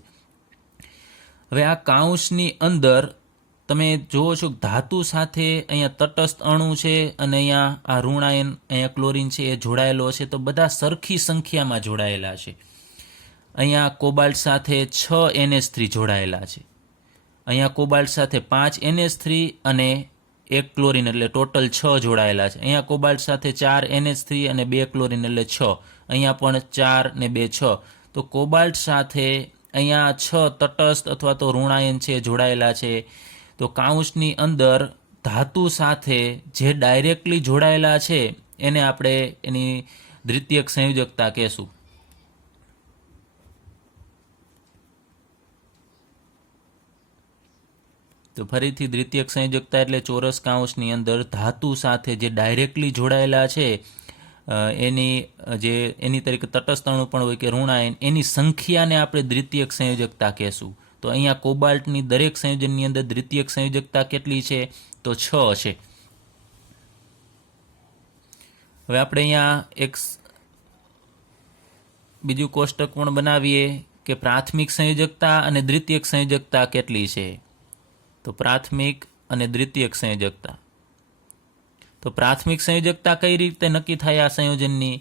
હવે આ કાઉન્સની અંદર તમે જુઓ છો ધાતુ સાથે અહીંયા તટસ્થ અણુ છે અને અહીંયા આ ઋણ આયન અહીંયા ક્લોરીન છે એ જોડાયેલો છે, તો બધા સરખી સંખ્યામાં જોડાયેલા છે. અહીંયા કોબાલ્ટ સાથે 6 NH3 જોડાયેલા છે, અહીંયા કોબાલ્ટ સાથે 5 NH3 અને 1 ક્લોરીન એટલે ટોટલ 6 જોડાયેલા છે. અહીંયા કોબાલ્ટ સાથે 4 NH3 અને 2 ક્લોરીન એટલે 6. અહીંયા પણ 4 ને 2 6. તો કોબાલ્ટ સાથે અહીંયા 6 તટસ્થ અથવા તો ઋણ આયન છે જોડાયેલા છે. તો કાઉન્સની અંદર ધાતુ સાથે જે ડાયરેક્ટલી જોડાયેલા છે એને આપણે એની દ્વિતીયક સંયોજકતા કહેશું. તો ફરીથી દ્વિતીયક સંયોજકતા એટલે ચોરસ કાઉન્સની અંદર ધાતુ સાથે જે ડાયરેક્ટલી જોડાયેલા છે એની તરીકે તટસ્થ અણુ પણ હોય કે ઋણ આયન, એની સંખ્યાને આપણે દ્વિતીયક સંયોજકતા કહેશું. તો અહીંયા કોબાલ્ટની દરેક સંયોજનની અંદર દ્વિતીયક સંયોજકતા કેટલી છે? તો 6 છે. હવે આપણે અહીંયા એક બીજું કોષ્ટક પણ બનાવીએ કે પ્રાથમિક સંયોજકતા અને દ્વિતીયક સંયોજકતા કેટલી છે. તો પ્રાથમિક અને દ્વિતીયક સંયોજકતા. તો પ્રાથમિક સંયોજકતા કઈ રીતે નક્કી થાય આ સંયોજનની?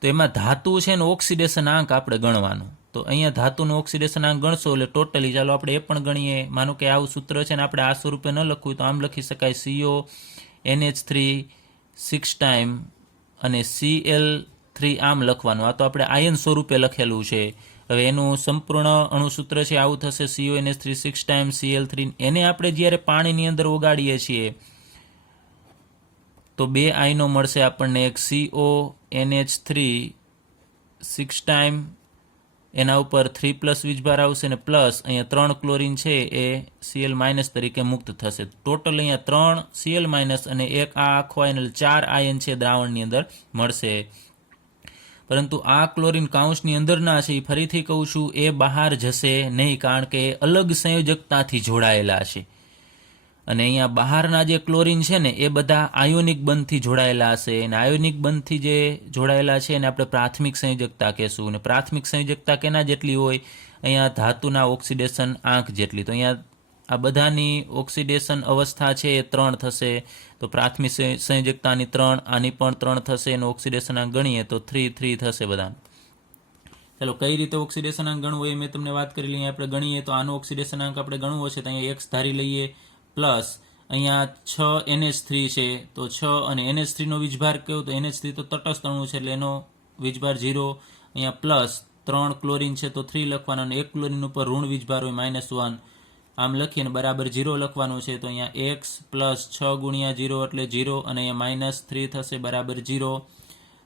તો એમાં ધાતુ છે ને ઓક્સિડેશન આંક આપણે ગણવાનો. તો અહીંયા ધાતુનો ઓક્સિડેશન આંક ગણશો એટલે ટોટલી ચાલો આપણે એ પણ ગણીએ. માનો કે આવું સૂત્ર છે ને આપણે આ સ્વરૂપે ન લખવું તો આમ લખી શકાય CO NH3 6 ટાઈમ અને Cl3 આમ લખવાનું. આ તો આપણે આયન સ્વરૂપે લખેલું છે. હવે એનું સંપૂર્ણ અણુસૂત્ર છે આવું થશે CONH3 6 ટાઈમ Cl3. એને આપણે જ્યારે પાણીની અંદર ઓગાળીએ છીએ તો 2 આયનો મળશે આપણને, એક CONH3 6 ટાઈમ, એના ઉપર 3+ વીજભાર આવશે અને પ્લસ અહીંયા 3 ક્લોરીન છે એ Cl- તરીકે મુક્ત થશે. ટોટલ અહીંયા 3 Cl- અને એક આ આખો આયન 4 આયન છે દ્રાવણની અંદર મળશે. પરંતુ આ ક્લોરીન કાઉન્સની અંદરના છે એ ફરીથી કહું છું એ બહાર જશે નહીં, કારણ કે અલગ સંયોજકતાથી જોડાયેલા છે. અને અહીંયા બહારના જે ક્લોરીન છે ને એ બધા આયોનિક બંધથી જોડાયેલા હશે, અને આયોનિક બંધથી જે જોડાયેલા છે એને આપણે પ્રાથમિક સંયોજકતા કહેશું. અને પ્રાથમિક સંયોજકતા કેના જેટલી હોય? અહીંયા ધાતુના ઓક્સિડેશન આંક જેટલી. તો અહીંયા આ બધાની ઓક્સિડેશન અવસ્થા છે એ 3 થશે. તો પ્રાથમિક સંયોજકતાની 3, આની પણ 3 થશે, અને ઓક્સિડેશન આંક ગણીએ તો 3 થશે બધા. ચાલો, કઈ રીતે ઓક્સિડેશન આંક ગણવો એ મેં તમને વાત કરી લઈએ. આપણે ગણીએ તો આનો ઓક્સિડેશન આંક આપણે ગણવો છે તો અહીંયા x ધારી લઈએ, પ્લસ અહીંયા 6 NH3 છે, તો 6 અને NH3 નો વીજભાર કયો? તો NH3 તો તટસ્થ અણુ છે એટલે એનો વીજભાર 0. અહીંયા પ્લસ 3 ક્લોરીન છે તો 3 લખવાનો, અને 1 ક્લોરીન ઉપર ઋણ વીજભાર હોય -1, આમ લખીને બરાબર 0 લખવાનું છે. તો અહીંયા x પ્લસ 6 ગુણ્યા 0 એટલે 0, અને અહીંયા -3 થશે બરાબર 0.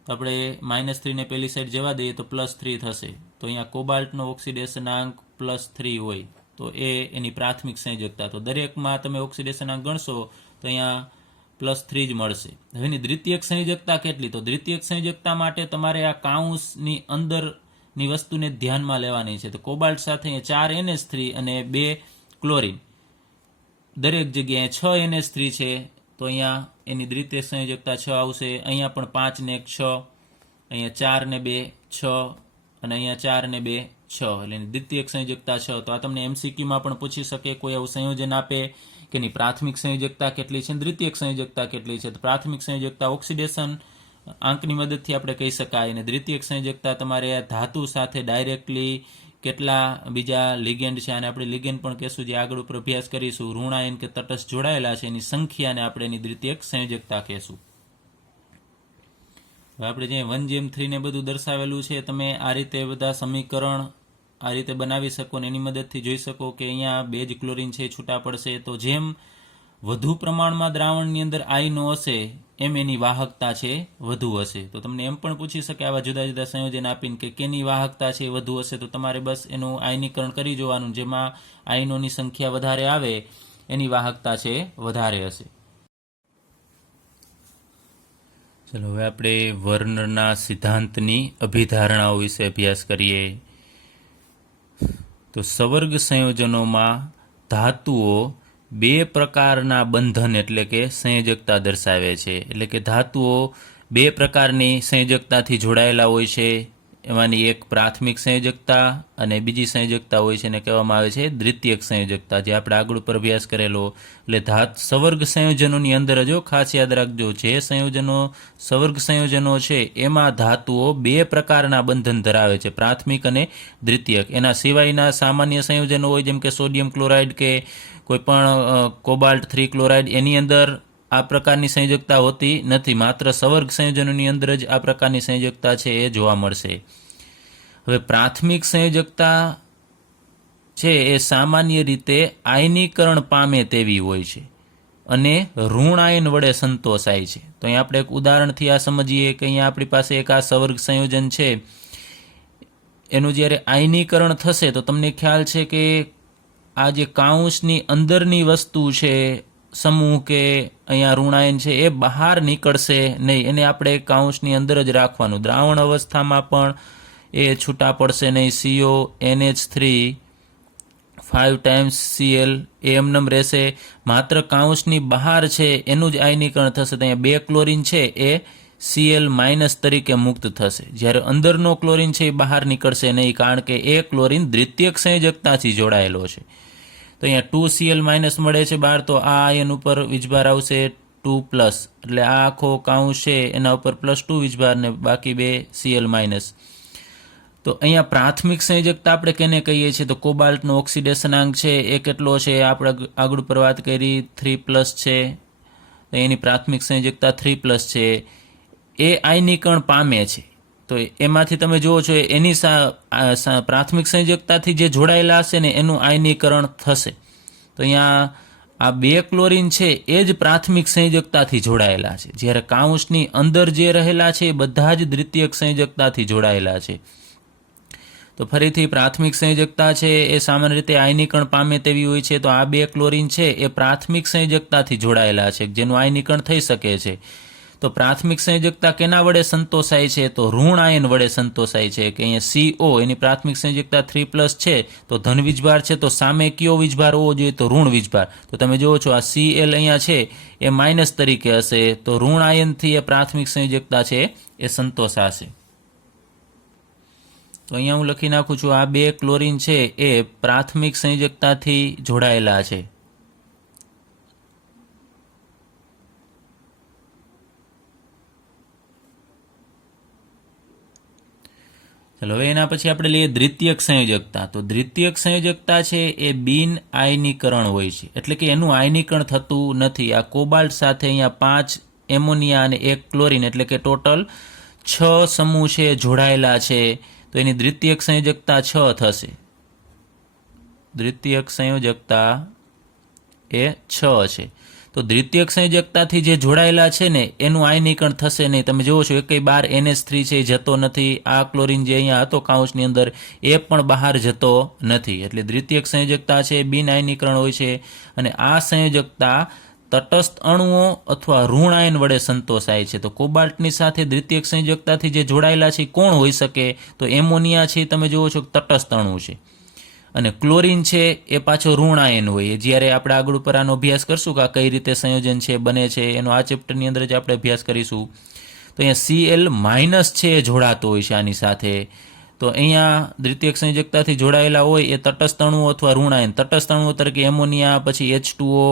તો આપણે -3 ને પેલી સાઈડ જવા દઈએ તો +3 થશે. તો અહીંયા કોબાલ્ટનો ઓક્સિડેશન આંક +3 હોય તો એ એની પ્રાથમિક સંયોજકતા. તો દરેકમાં તમે ઓક્સિડેશન આંક ગણશો તો અહીંયા +3 જ મળશે. હવે એની દ્વિતીયક સંયોજકતા કેટલી? તો દ્વિતીયક સંયોજકતા માટે તમારે આ કાઉન્સની અંદરની વસ્તુને ધ્યાનમાં લેવાની છે. તો કોબાલ્ટ સાથે 4 NH3 અને 2 ક્લોરીન, દરેક જગ્યાએ 6 NH3 છે તો અહીંયા એની દ્વિતીય સંયોજકતા 6 આવશે. અહીંયા પણ 5 ને 1 6, અહીંયા 4 ને 2 6, અને અહીંયા 4 ને 2 6, એટલે એની દ્વિતીયક સંયોજકતા 6. તો આ તમને MCQમાં પણ પૂછી શકે, કોઈ એવું સંયોજન આપે કે એની પ્રાથમિક સંયોજકતા કેટલી છે, દ્વિતીયક સંયોજકતા કેટલી છે. તો પ્રાથમિક સંયોજકતા ઓક્સિડેશન આંકની મદદથી આપણે કહી શકાય, અને દ્વિતીયક સંયોજકતા તમારે આ ધાતુ સાથે ડાયરેક્ટલી કેટલા બીજા લિગેન્ડ છે, અને આપણે લિગેન્ડ પણ કહેશું જે આગળ ઉપર અભ્યાસ કરીશું, ઋણાયન કે તટસ્થ જોડાયેલા છે એની સંખ્યાને આપણે એની દ્વિતીયક સંયોજકતા કહેશું. હવે આપણે જે 1:3 ને બધું દર્શાવેલું છે, તમે આ રીતે બધા સમીકરણ આ રીતે બનાવી શકો ને એની મદદથી જોઈ શકો કે અહીંયા 2 જ ક્લોરીન છે છૂટા પડશે. તો જેમ વધુ પ્રમાણમાં દ્રાવણની અંદર આયનો હશે એમ એની વાહકતા છે વધુ હશે. તો તમને એમ પણ પૂછી શકે આવા જુદા જુદા સંયોજન આપીને કે કેની વાહકતા છે વધુ હશે, તો તમારે બસ એનું આયનીકરણ કરી જોવાનું. જેમાં આયનોની સંખ્યા વધારે આવે એની વાહકતા છે વધારે હશે. ચલો, હવે આપણે વર્નરના સિદ્ધાંતની અભિધારણાઓ વિશે અભ્યાસ કરીએ. તો સવર્ગ સંયોજનોમાં ધાતુઓ 2 પ્રકારના બંધન એટલે કે સંયોજકતા દર્શાવે છે. એટલે કે ધાતુઓ 2 પ્રકારની સંયોજકતાથી જોડાયેલા હોય છે. એમાંની એક પ્રાથમિક સંયોજકતા અને બીજી સંયોજકતા હોય છે, એને કહેવામાં આવે છે દ્વિતીયક સંયોજકતા, જે આપણે આગળ ઉપર અભ્યાસ કરેલો. એટલે સવર્ગ સંયોજનોની અંદર જો ખાસ યાદ રાખજો, જે સંયોજનો સવર્ગ સંયોજનો છે એમાં ધાતુઓ 2 પ્રકારના બંધન ધરાવે છે, પ્રાથમિક અને દ્વિતીયક. એના સિવાયના સામાન્ય સંયોજનો હોય જેમ કે સોડિયમ ક્લોરાઇડ કે કોઈ પણ કોબાલ્ટ 3 ક્લોરાઇડ, એની અંદર આ પ્રકારની સંયોજકતા હોતી નથી. માત્ર સવર્ગ સંયોજનોની અંદર જ આ પ્રકારની સંયોજકતા છે એ જોવા મળશે. હવે પ્રાથમિક સંયોજકતા છે એ સામાન્ય રીતે આયનીકરણ પામે તેવી હોય છે અને ઋણ આયન વડે સંતોષાય છે. તો અહીંયા આપણે એક ઉદાહરણથી આ સમજીએ કે અહીંયા આપણી પાસે એક આ સવર્ગ સંયોજન છે, એનું જ્યારે આયનીકરણ થશે તો તમને ખ્યાલ છે કે આ જે કાઉન્સની અંદરની વસ્તુ છે, સમૂહ કે અહીંયા ઋણાયન છે, એ બહાર નીકળશે નહીં. એને આપણે કાઉન્સની અંદર જ રાખવાનું. દ્રાવણ અવસ્થામાં પણ એ છૂટા પડશે નહીં. CO NH3 5 ટાઈમ્સ Cl એ એમનેમ રહેશે. માત્ર કાઉન્સની બહાર છે એનું જ આયનીકરણ થશે. તો અહીંયા 2 ક્લોરીન છે એ Cl- તરીકે મુક્ત થશે, જ્યારે અંદરનો ક્લોરીન છે એ બહાર નીકળશે નહીં, કારણ કે એ ક્લોરીન દ્વિતીયક સંયોજકતાથી જોડાયેલો છે. તો અહીંયા 2Cl- મળે છે બહાર, તો આ આયન ઉપર વીજભાર આવશે 2+, એટલે આ આખો કાઉન્સ છે એના ઉપર +2 વીજભાર ને બાકી 2 Cl-. તો અહીંયા પ્રાથમિક સંયોજકતા આપણે કેને કહીએ છીએ? તો કોબાલ્ટનો ઓક્સિડેશન આંક છે એ કેટલો છે? આપણે આગળ પર વાત કરી 3+ છે, તો એની પ્રાથમિક સંયોજકતા 3+ છે. એ આયનીકરણ પામે છે, તો એમાંથી તમે જુઓ છો એની પ્રાથમિક સંયોજકતાથી જે જોડાયેલા હશે ને એનું આયનીકરણ થશે. તો અહીંયા આ 2 ક્લોરીન છે એ જ પ્રાથમિક સંયોજકતાથી જોડાયેલા છે, જ્યારે કાઉન્સની અંદર જે રહેલા છે એ બધા જ દ્વિતીયક સંયોજકતાથી જોડાયેલા છે. તો ફરીથી પ્રાથમિક સંયોજકતા છે એ સામાન્ય રીતે આયનીકરણ પામે તેવી હોય છે. તો આ 2 ક્લોરીન છે એ પ્રાથમિક સંયોજકતાથી જોડાયેલા છે, જેનું આયનીકરણ થઈ શકે છે. તો પ્રાથમિક સંયોજકતા કેના વડે સંતોષાય છે? તો ઋણ આયન વડે સંતોષાય છે કે અહીંયા CO એની પ્રાથમિક સંયોજકતા 3+ છે તો ધન વીજભાર છે, તો સામે કયો વીજભાર હોવો જોઈએ? તો ઋણ વીજભાર. તો તમે જુઓ છો આ Cl અહીંયા છે એ માઇનસ તરીકે હશે, તો ઋણ આયનથી એ પ્રાથમિક સંયોજકતા છે એ સંતોષાશે. તો અહીંયા હું લખી નાખું છું આ 2 ક્લોરીન છે એ પ્રાથમિક સંયોજકતાથી જોડાયેલા છે. ચલો હવે એના પછી આપણે લઈએ દ્વિતીયક સંયોજકતા. તો દ્વિતીયક સંયોજકતા છે એ બિન આયનીકરણ હોય છે, એટલે કે એનું આયનીકરણ થતું નથી. આ કોબાલ્ટ સાથે અહીંયા 5 એમોનિયા અને 1 ક્લોરીન એટલે કે ટોટલ 6 સમૂહ છે જોડાયેલા છે, તો એની દ્વિતીયક સંયોજકતા 6 થશે. દ્વિતીયક સંયોજકતા એ 6 છે. તો દ્વિતીયક સંયોજકતાથી જે જોડાયેલા છે ને એનું આયનીકરણ થશે નહીં. તમે જુઓ છો એકઈ બાર NH3 છે એ જતો નથી. આ ક્લોરીન જે અહીંયા હતો કાઉન્સની અંદર એ પણ બહાર જતો નથી. એટલે દ્વિતીયક સંયોજકતા છે બિન આયનીકરણ હોય છે, અને આ સંયોજકતા તટસ્થ અણુઓ અથવા ઋણ આયન વડે સંતોષાય છે. તો કોબાલ્ટની સાથે દ્વિતીયક સંયોજકતાથી જે જોડાયેલા છે કોણ હોઈ શકે? તો એમોનિયા છે તમે જુઓ છો તટસ્થ અણુ છે, અને ક્લોરીન છે એ પાછો ઋણ આયન હોય. જ્યારે આપણે આગળ ઉપર આનો અભ્યાસ કરશું કે આ કઈ રીતે સંયોજન છે બને છે એનો આ ચેપ્ટરની અંદર જ આપણે અભ્યાસ કરીશું. તો અહીંયા Cl માઇનસ છે એ જોડાતો હોય છે આની સાથે. તો અહીંયા દ્વિતીયક સંયોજકતાથી જોડાયેલા હોય એ તટસ્થ અણુઓ અથવા ઋણ આયન. તટસ્થ અણુઓ તરીકે એમોનિયા, પછી H2O,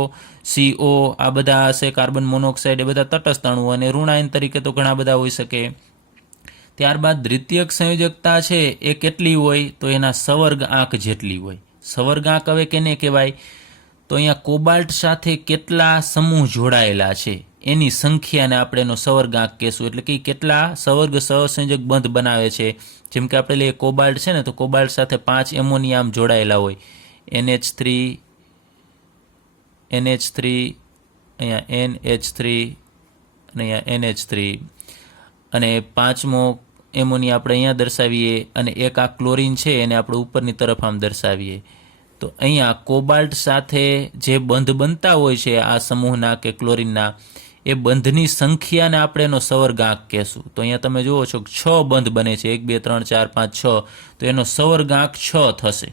CO આ બધા હશે, કાર્બન મોનોક્સાઇડ, એ બધા તટસ્થ અણુઓ, અને ઋણ આયન તરીકે તો ઘણા બધા હોઈ શકે. ત્યારબાદ દ્વિતીયક સંયોજકતા છે એ કેટલી હોય? તો એના સવર્ગ આંક જેટલી હોય. સવર્ગ આંક હવે કેને કહેવાય? તો અહીંયા કોબાલ્ટ સાથે કેટલા સમૂહ જોડાયેલા છે એની સંખ્યાને આપણે એનો સવર્ગ આંક કહેશું. એટલે કે કેટલા સવર્ગ સહસંયોજક બંધ બનાવે છે. જેમ કે આપણે લઈએ કોબાલ્ટ છે ને, તો કોબાલ્ટ સાથે 5 એમોનિયા આમ જોડાયેલા હોય, NH3, અહીંયા NH3 અને અહીંયા NH3, અને 5મો એમોનિયા આપણે અહીંયા દર્શાવીએ, અને એક આ ક્લોરીન છે એને આપણે ઉપરની તરફ આમ દર્શાવીએ. તો અહીંયા કોબાલ્ટ સાથે જે બંધ બનતા હોય છે આ સમૂહના કે ક્લોરીનના, એ બંધની સંખ્યાને આપણે એનો સવર્ગ આંક કહેશું. તો અહીંયા તમે જુઓ છો 6 બંધ બને છે, 1 2 3 4 5 6, તો એનો સવર્ગ આંક 6 થશે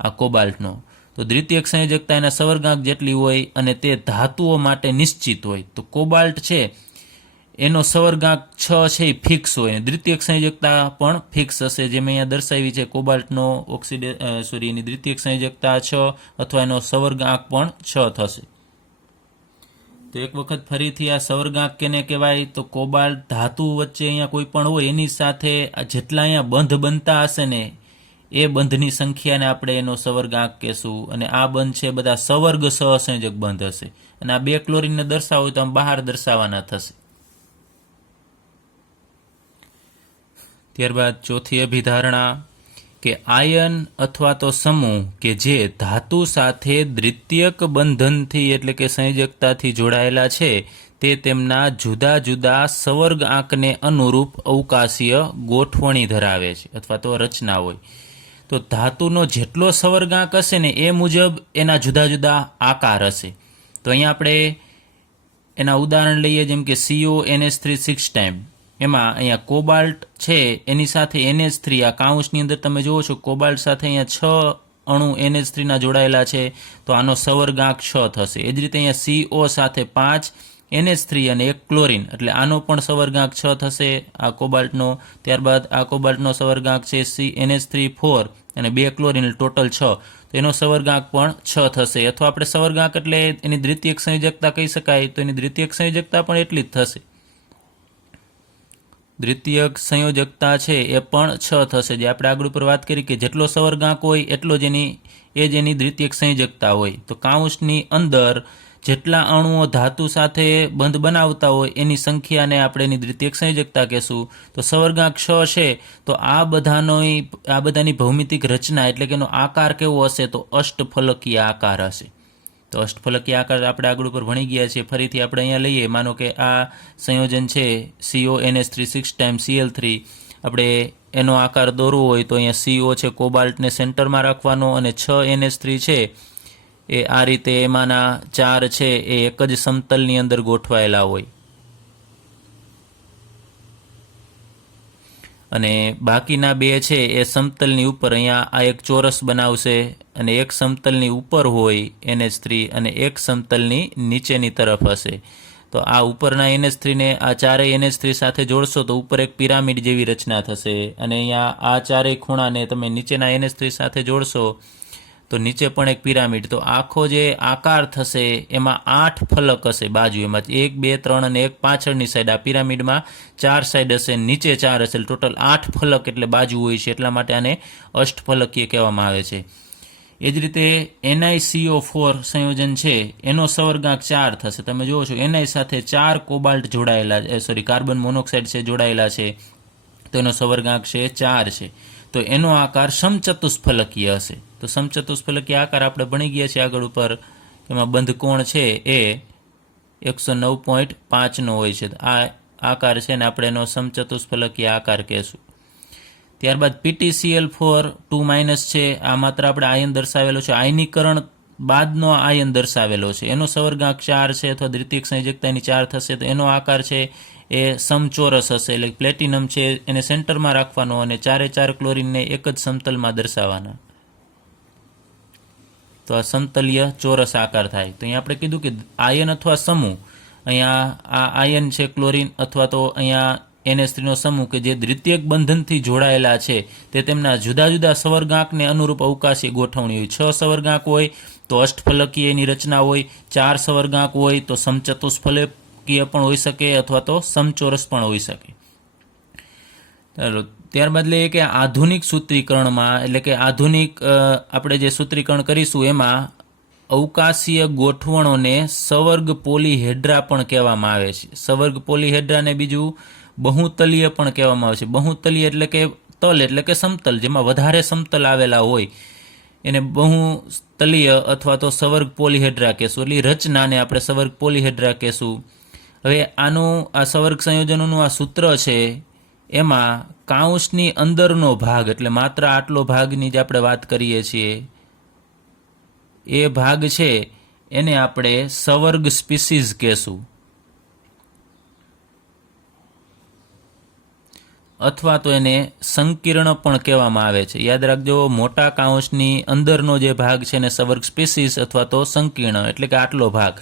આ કોબાલ્ટનો. તો દ્વિતીયક સંયોજકતા એના સવર્ગ આંક જેટલી હોય અને તે ધાતુઓ માટે નિશ્ચિત હોય. તો કોબાલ્ટ છે એનો સવર્ગાંક 6 છે એ ફિક્સ હોય, દ્વિતીયક સંયોજકતા પણ ફિક્સ હશે, જે મેં અહીંયા દર્શાવી છે. કોબાલ્ટનો એની દ્વિતીયક સંયોજકતા 6 અથવા એનો સવર્ગાંક પણ 6 થશે. તો એક વખત ફરીથી આ સવર્ગાંક કેને કહેવાય? તો કોબાલ્ટ ધાતુ વચ્ચે અહીંયા કોઈ પણ હોય એની સાથે જેટલા અહીંયા બંધ બનતા હશે ને એ બંધની સંખ્યાને આપણે એનો સવર્ગાંક કહેશું. અને આ બંધ છે બધા સવર્ગ સહસંયોજક બંધ હશે, અને આ 2 ક્લોરીનને દર્શાવો તો આમ બહાર દર્શાવવાના થશે. ત્યારબાદ ચોથી અભિધારણા કે આયન અથવા તો સમૂહ કે જે ધાતુ સાથે દ્વિતીયક બંધનથી એટલે કે સંયોજકતાથી જોડાયેલા છે તે તેમના જુદા જુદા સવર્ગ આંકને અનુરૂપ અવકાશીય ગોઠવણી ધરાવે છે અથવા તો રચના હોય. તો ધાતુનો જેટલો સવર્ગ આંક હશે ને એ મુજબ એના જુદા જુદા આકાર હશે. તો અહીંયા આપણે એના ઉદાહરણ લઈએ, જેમ કે CO NH3 6 ટાઈમ. એમાં અહીંયા કોબાલ્ટ છે એની સાથે NH3, આ કાઉન્સની અંદર તમે જુઓ છો કોબાલ્ટ સાથે અહીંયા 6 અણુ NH3ના જોડાયેલા છે, તો આનો સવર્ગાંક 6 થશે. એ જ રીતે અહીંયા CO સાથે 5 NH3 અને 1 ક્લોરીન, એટલે આનો પણ સવર્ગાંક 6 થશે આ કોબાલ્ટનો. ત્યારબાદ આ કોબાલ્ટનો સવર્ગાંક છે NH3 4 અને 2 ક્લોરીન, ટોટલ 6, તો એનો સવર્ગાંક પણ 6 થશે. અથવા આપણે સવર્ગાંક એટલે એની દ્વિતીયક સંયોજકતા કહી શકાય, તો એની દ્વિતીયક સંયોજકતા પણ એટલી જ થશે. દ્વિતીયક સંયોજકતા છે એ પણ 6 થશે. જે આપણે આગળ ઉપર વાત કરી કે જેટલો સવર્ગાંક હોય એટલો જ એની દ્વિતીયક સંયોજકતા હોય. તો કાઉન્સની અંદર જેટલા અણુઓ ધાતુ સાથે બંધ બનાવતા હોય એની સંખ્યાને આપણે એની દ્વિતીયક સંયોજકતા કહેશું. તો સવર્ગાંક 6 છે, તો આ બધાની ભૌમિતિક રચના એટલે કે એનો આકાર કેવો હશે? તો અષ્ટફલકીય આકાર હશે. તો અષ્ટફલકીય આકાર આપણે આગળ ઉપર ભણી ગયા છીએ. ફરીથી આપણે અહીંયા લઈએ, માનો કે આ સંયોજન છે CO NH3 6 ટાઈમ Cl3. આપણે એનો આકાર દોરવો હોય તો અહીંયા CO છે કોબાલ્ટને સેન્ટરમાં રાખવાનો, અને 6 NH3 છે એ આ રીતે એમાંના 4 છે એ એક જ સમતલની અંદર ગોઠવાયેલા હોય. અને બાકીના બે છે એ સમતલની ઉપર અહીંયા આ એક ચોરસ બનાવશે અને એક સમતલની ઉપર હોય NH3 અને એક સમતલની નીચેની તરફ હશે. તો આ ઉપરના NH3 ને આ ચારેય NH3 સાથે જોડશો તો ઉપર એક પિરામિડ જેવી રચના થશે અને અહીંયા આ ચારેય ખૂણાને તમે નીચેના NH3 સાથે જોડશો તો નીચે પણ એક પિરામિડ. તો આખો જે આકાર થશે એમાં 8 ફલક હશે બાજુ, એમાં 1 2 3 અને એક પાછળની સાઈડ. આ પિરામિડમાં 4 સાઈડ હશે, નીચે 4 હશે, ટોટલ 8 ફલક એટલે બાજુ હોય છે, એટલા માટે આને અષ્ટફલકીય કહેવામાં આવે છે. એ જ રીતે NiCO4 સંયોજન છે એનો સવર્ગાંક 4 થશે. તમે જુઓ છો Ni સાથે 4 કોબાલ્ટ જોડાયેલા કાર્બન મોનોક્સાઇડ છે જોડાયેલા છે, તો એનો સવર્ગાંક છે 4 છે. તો એનો આકાર સમચતુષ્ફલકીય હશે. તો સમચતુષ્ફલકીય આકાર આપણે ભણી ગયા છીએ આગળ ઉપર, એમાં બંધ કોણ છે એ 109.5 નો હોય છે. આ આકાર છે ને આપણે એનો સમચતુષ્ફલકીય આકાર કહેશું. ત્યારબાદ PtCl4 2- છે, આ માત્ર આપણે આયન દર્શાવેલો છે, આયનીકરણ બાદનો આયન દર્શાવેલો છે. એનો સવર્ગાંક 4 છે અથવા દ્વિતીયક સંયોજકતાની 4 થશે. તો એનો આકાર છે એ સમચોરસ હશે, એટલે પ્લેટિનમ છે એને સેન્ટરમાં રાખવાનો અને 4 ક્લોરીનને એક જ સમતલમાં દર્શાવવાના. તો આ સમતલીય ચોરસ આકાર થાય. તો અહીંયા આપણે કીધું કે આયન અથવા સમૂહ, અહીંયા આ આયન છે ક્લોરીન અથવા તો અહીંયા NH3 નો સમૂહ કે જે દ્વિતીયક બંધનથી જોડાયેલા છે તે તેમના જુદા જુદા સવર્ગાંકને અનુરૂપ અવકાશી ગોઠવણી હોય. 6 સવર્ગાંક હોય તો અષ્ટફલકીય એની રચના હોય, 4 સવર્ગાંક હોય તો સમચતુષ્ફલકીય પણ હોઈ શકે અથવા તો સમચોરસ પણ હોઈ શકે. ત્યારબાદ લઈએ કે આધુનિક સૂત્રીકરણમાં, એટલે કે આધુનિક આપણે જે સૂત્રીકરણ કરીશું એમાં અવકાશીય ગોઠવણોને સવર્ગ પોલીહેડ્રા પણ કહેવામાં આવે છે. સવર્ગ પોલીહેડ્રાને બીજું બહુતલીય પણ કહેવામાં આવે છે. બહુતલીય એટલે કે તલ એટલે કે સમતલ, જેમાં વધારે સમતલ આવેલા હોય એને બહુતલીય અથવા તો સવર્ગ પોલીહેડ્રા કહેશું. એટલે રચનાને આપણે સવર્ગ પોલીહેડ્રા કહેશું. હવે આનું આ સવર્ગ સંયોજનોનું આ સૂત્ર છે એમાં કાઉન્સની અંદરનો ભાગ, એટલે માત્ર આટલો ભાગની જે આપણે વાત કરીએ છીએ એ ભાગ છે એને આપણે સવર્ગ સ્પીસીઝ કહેશું અથવા તો એને સંકીર્ણ પણ કહેવામાં આવે છે. યાદ રાખજો, મોટા કાઉન્સની અંદરનો જે ભાગ છે એને સવર્ગ સ્પીસીઝ અથવા તો સંકીર્ણ એટલે કે આટલો ભાગ,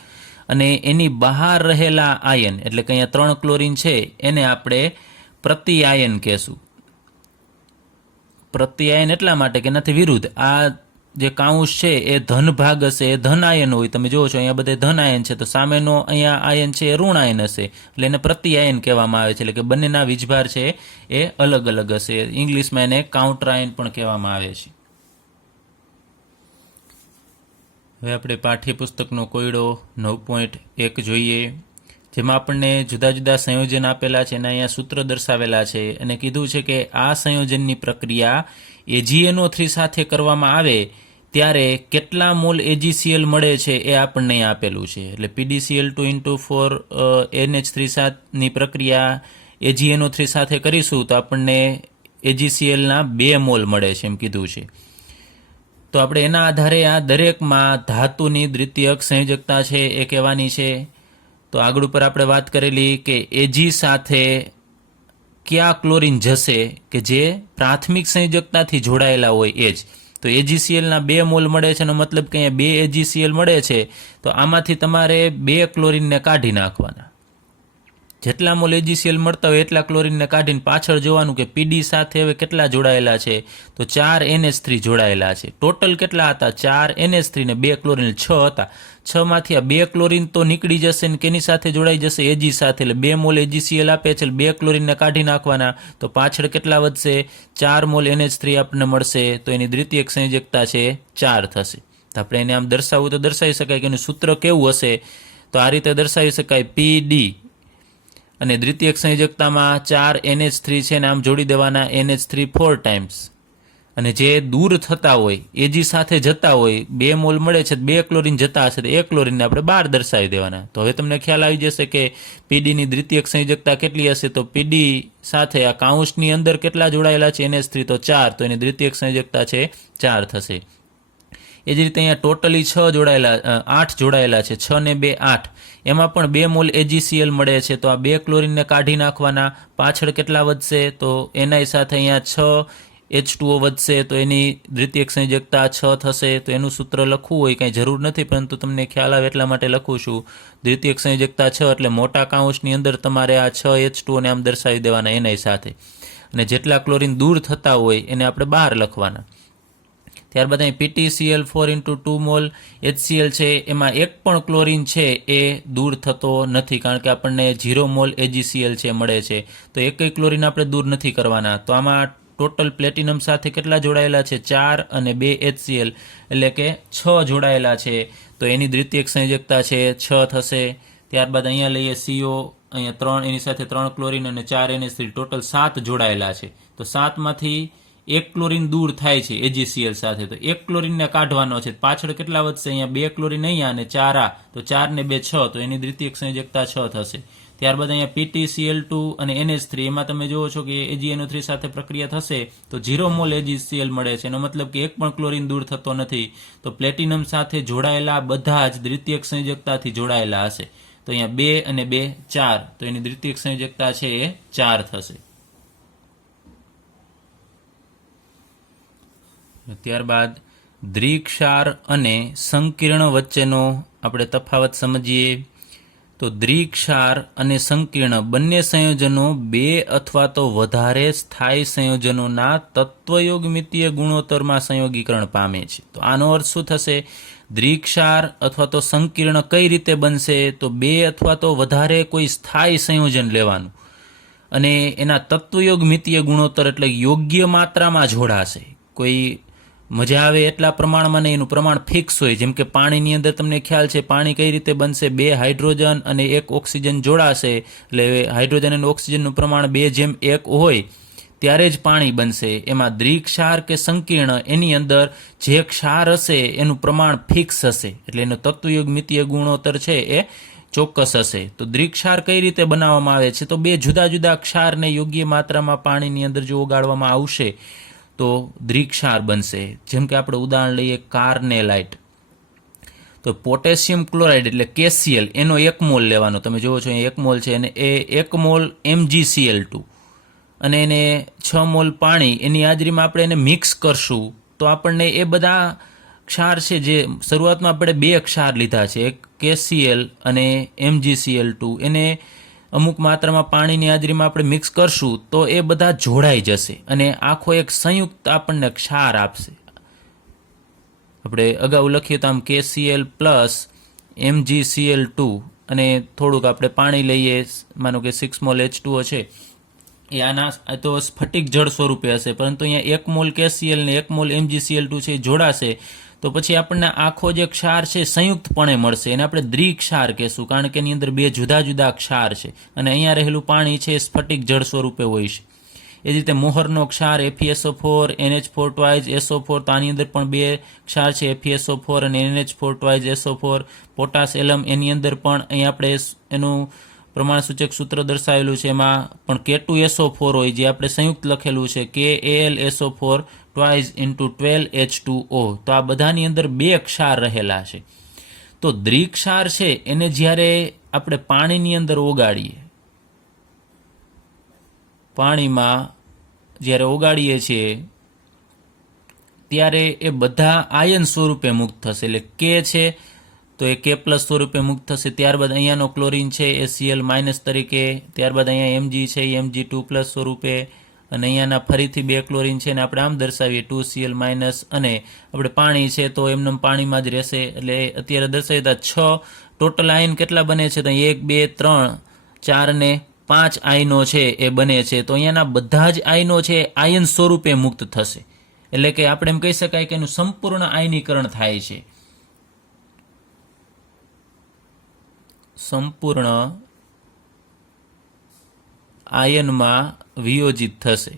અને એની બહાર રહેલા આયન એટલે કે અહીંયા 3 ક્લોરીન છે એને આપણે પ્રતિ આયન કહેશું. પ્રતિ આયન એટલા માટે કે એનાથી વિરુદ્ધ આ જે કાઉન્સ છે એ ધન ભાગ હશે, એ ધન આયન હોય. તમે જુઓ છો અહીંયા બધે ધન આયન છે, તો સામેનો અહીંયા આયન છે એ ઋણ આયન હશે, એટલે એને પ્રતિ આયન કહેવામાં આવે છે. એટલે કે બંનેના વીજભાર છે એ અલગ અલગ હશે. ઇંગ્લિશમાં એને કાઉન્ટર આયન પણ કહેવામાં આવે છે. હવે આપણે પાઠ્યપુસ્તકનો કોયડો 9.1 જોઈએ, જેમાં આપણને જુદા જુદા સંયોજન આપેલા છે અને અહીંયા સૂત્ર દર્શાવેલા છે અને કીધું છે કે આ સંયોજનની પ્રક્રિયા AgNO3 સાથે કરવામાં આવે ત્યારે કેટલા મોલ AgCl મળે છે એ આપણને અહીં આપેલું છે. એટલે PdCl2 ની પ્રક્રિયા AgNO3 સાથે કરીશું તો આપણને AgClના 2 મોલ મળે છે એમ કીધું છે. તો આપણે એના આધારે આ દરેકમાં ધાતુની દ્વિતીયક સંયોજકતા છે એ કહેવાની છે. તો આગળ ઉપર આપણે વાત કરેલી કે Ag સાથે કયા ક્લોરીન જશે કે જે પ્રાથમિક સંયોજકતાથી જોડાયેલા હોય એ જ. તો AgClના 2 મોલ મળે છે, એનો મતલબ કે અહીંયા 2 AgCl મળે છે, તો આમાંથી તમારે 2 ક્લોરીનને કાઢી નાખવાના. જેટલા મોલ AgCl મળતા હોય એટલા ક્લોરીનને કાઢીને પાછળ જોવાનું કે PD સાથે હવે કેટલા જોડાયેલા છે, તો 4 NH3 જોડાયેલા છે. ટોટલ કેટલા હતા? 4 NH3 ને 2 ક્લોરીન 6 હતા. 6 માંથી આ 2 ક્લોરીન તો નીકળી જશે ને કેની સાથે જોડાઈ જશે? Ag સાથે. એટલે 2 મોલ AgCl આપે છે, 2 ક્લોરીનને કાઢી નાખવાના, તો પાછળ કેટલા વધશે? 4 મોલ NH3 આપણને મળશે, તો એની દ્વિતીયક સંયોજકતા છે 4 થશે. તો આપણે એને આમ દર્શાવવું તો દર્શાવી શકાય કે એનું સૂત્ર કેવું હશે? તો આ રીતે દર્શાવી શકાય, PD અને દ્વિતીયક સંયોજકતામાં 4 NH3 છે ને આમ જોડી દેવાના NH3 4 ટાઈમ્સ, અને જે દૂર થતા હોય Ag સાથે જતા હોય 2 મોલ મળે છે, 2 ક્લોરીન જતા હશે તો 1 ક્લોરીનને આપણે બહાર દર્શાવી દેવાના. તો હવે તમને ખ્યાલ આવી જશે કે પીડીની દ્વિતીયક સંયોજકતા કેટલી હશે. તો પીડી સાથે આ કાઉન્સની અંદર કેટલા જોડાયેલા છે? NH3 તો 4, તો એની દ્વિતીયક સંયોજકતા છે 4 થશે. એ જ રીતે અહીંયા ટોટલી 8 જોડાયેલા છે, 6 ને 2 8, એમાં પણ 2 મોલ AgCl મળે છે. તો આ 2 ક્લોરીનને કાઢી નાખવાના, પાછળ કેટલા વધશે તો એના સાથે અહીંયા 6 H2O વધશે, તો એની દ્વિતીયક સંયોજકતા 6 થશે. તો એનું સૂત્ર લખવું હોય કંઈ જરૂર નથી, પરંતુ તમને ખ્યાલ આવે એટલા માટે લખું છું. દ્વિતીયક સંયોજકતા 6 એટલે મોટા કાઉન્સની અંદર તમારે આ 6 H2O ને આમ દર્શાવી દેવાના એના સાથે, અને જેટલા ક્લોરીન દૂર થતા હોય એને આપણે બહાર લખવાના. ત્યારબાદ અહીં PtCl4 × 2 મોલ HCl છે, એમાં એક પણ ક્લોરીન છે એ દૂર થતો નથી, કારણ કે આપણને 0 મોલ AgCl છે મળે છે. તો એકય ક્લોરીન આપણે દૂર નથી કરવાના. તો આમાં ટોટલ પ્લેટિનમ સાથે કેટલા જોડાયેલા છે? 4 અને 2 HCl, એટલે કે 6 જોડાયેલા છે. તો એની દ્વિતીયક સંયોજકતા છે 6 થશે. ત્યારબાદ અહીંયા લઈએ CO, અહીંયા 3, એની સાથે 3 ક્લોરીન અને 4 NH3, ટોટલ 7 જોડાયેલા છે. તો 7માંથી 1 ક્લોરીન દૂર થાય છે AgCl સાથે, તો 1 ક્લોરીનને કાઢવાનો છે. પાછળ કેટલા વધશે? અહીંયા 2 ક્લોરીન અહીંયા અને 4 આ, તો 4 ને 2 6, તો એની દ્વિતીયક સંયોજકતા 6 થશે. ત્યારબાદ અહીંયા PtCl2 અને NH3, એમાં તમે જુઓ છો કે AgNO3 સાથે પ્રક્રિયા થશે તો 0 મોલ AgCl મળે છે. એનો મતલબ કે એક પણ ક્લોરીન દૂર થતો નથી. તો પ્લેટિનમ સાથે જોડાયેલા બધા જ દ્વિતીયક સંયોજકતાથી જોડાયેલા હશે. તો અહીંયા 2 અને 2 4, તો એની દ્વિતીયક સંયોજકતા છે એ 4 થશે. ત્યારબાદ દ્વિક્ષાર અને સંકીર્ણ વચ્ચેનો આપણે તફાવત સમજીએ. તો દ્વિક્ષાર અને સંકીર્ણ બંને સંયોજનો 2 અથવા તો વધારે સ્થાયી સંયોજનોના તત્વયોગમિતીય ગુણોત્તરમાં સંયોગીકરણ પામે છે. તો આનો અર્થ શું થશે? દ્વિક્ષાર અથવા તો સંકીર્ણ કઈ રીતે બનશે? તો 2 અથવા તો વધારે કોઈ સ્થાયી સંયોજન લેવાનું અને એના તત્વયોગમિતીય ગુણોત્તર એટલે યોગ્ય માત્રામાં જોડાશે. કોઈ મજા આવે એટલા પ્રમાણમાં નહીં, એનું પ્રમાણ ફિક્સ હોય. જેમ કે પાણીની અંદર તમને ખ્યાલ છે પાણી કઈ રીતે બનશે? 2 હાઇડ્રોજન અને 1 ઓક્સિજન જોડાશે, એટલે હાઇડ્રોજન અને ઓક્સિજનનું પ્રમાણ 2:1 હોય ત્યારે જ પાણી બનશે. એમાં દ્વિક્ષાર કે સંકીર્ણ, એની અંદર જે ક્ષાર હશે એનું પ્રમાણ ફિક્સ હશે, એટલે એનો તત્વયોગમિતીય ગુણોત્તર છે એ ચોક્કસ હશે. તો દ્વિક્ષાર કઈ રીતે બનાવવામાં આવે છે? તો 2 જુદા જુદા ક્ષારને યોગ્ય માત્રામાં પાણીની અંદર જો ઓગાળવામાં આવશે તો દ્વિક્ષાર બનશે. જેમ કે આપણે ઉદાહરણ લઈએ કાર્નેલાઇટ. તો પોટેશિયમ ક્લોરાઇડ એટલે KCl, એનો 1 મોલ લેવાનો. તમે જુઓ છો અહીંયા 1 મોલ છે, અને એ 1 મોલ MgCl2 અને એને 6 મોલ પાણી, એની હાજરીમાં આપણે એને મિક્સ કરશું તો આપણને એ બધા ક્ષાર છે, જે શરૂઆતમાં આપણે 2 ક્ષાર લીધા છે, એક KCl અને MgCl2, એને અમુક માત્રામાં પાણીની હાજરીમાં આપણે મિક્સ કરશું તો એ બધા જોડાઈ જશે અને આખો એક સંયુક્ત આપણને ક્ષાર આપશે. આપણે અગાઉ લખ્યું તો આમ KCl પ્લસ MgCl2 અને થોડુંક આપણે પાણી લઈએ, માનો કે 6 મોલ H2O છે, એ આના તો સ્ફટિક જળ સ્વરૂપે હશે, પરંતુ અહીંયા 1 મોલ KCl ને 1 મોલ MgCl2 છે જોડાશે તો પછી આપણને આખો જે ક્ષાર છે સંયુક્તપણે મળશે. એને આપણે દ્વિક્ષાર કહેશું, કારણ કે એની અંદર 2 જુદા જુદા ક્ષાર છે અને અહીંયા રહેલું પાણી છે સ્ફટિક જળ સ્વરૂપે હોય છે. એ જ રીતે મોહરનો ક્ષાર FeSO4 NH4 twice SO4, તો આની અંદર પણ 2 ક્ષાર છે, FeSO4 અને NH4 twice SO4. પોટાશ એલમ, એની અંદર પણ અહીં આપણે એનું પ્રમાણસૂચક સૂત્ર દર્શાવેલું છે, એમાં પણ K2SO4 હોય, જે આપણે સંયુક્ત લખેલું છે KAlSO4 twice × 12H2O. તો આ બધાની અંદર 2 ક્ષાર રહેલા છે. તો દ્વિક્ષાર છે એને જ્યારે આપણે પાણીની અંદર ઓગાળીએ, પાણીમાં જ્યારે ઓગાળીએ છીએ ત્યારે એ બધા આયન સ્વરૂપે મુક્ત થશે. એટલે K છે તો એ K+ સ્વરૂપે મુક્ત થશે. ત્યારબાદ અહીંયાનો ક્લોરીન છે એ Cl- તરીકે, ત્યારબાદ અહીંયા Mg છે એ Mg2+ સ્વરૂપે, અને અહીંયાના ફરીથી 2 ક્લોરીન છે ને આપણે આમ દર્શાવીએ 2Cl-, અને આપણે પાણી છે તો એમને પાણીમાં જ રહેશે. એટલે અત્યારે દર્શાવીએ તો 6 ટોટલ આયન કેટલા બને છે? તો 1 2 3 4 ને 5 આયનો છે એ બને છે. તો અહીંયાના બધા જ આયનો છે આયન સ્વરૂપે મુક્ત થશે, એટલે કે આપણે એમ કહી શકાય કે એનું સંપૂર્ણ આયનીકરણ થાય છે, સંપૂર્ણ આયનમાં વિયોજિત થશે.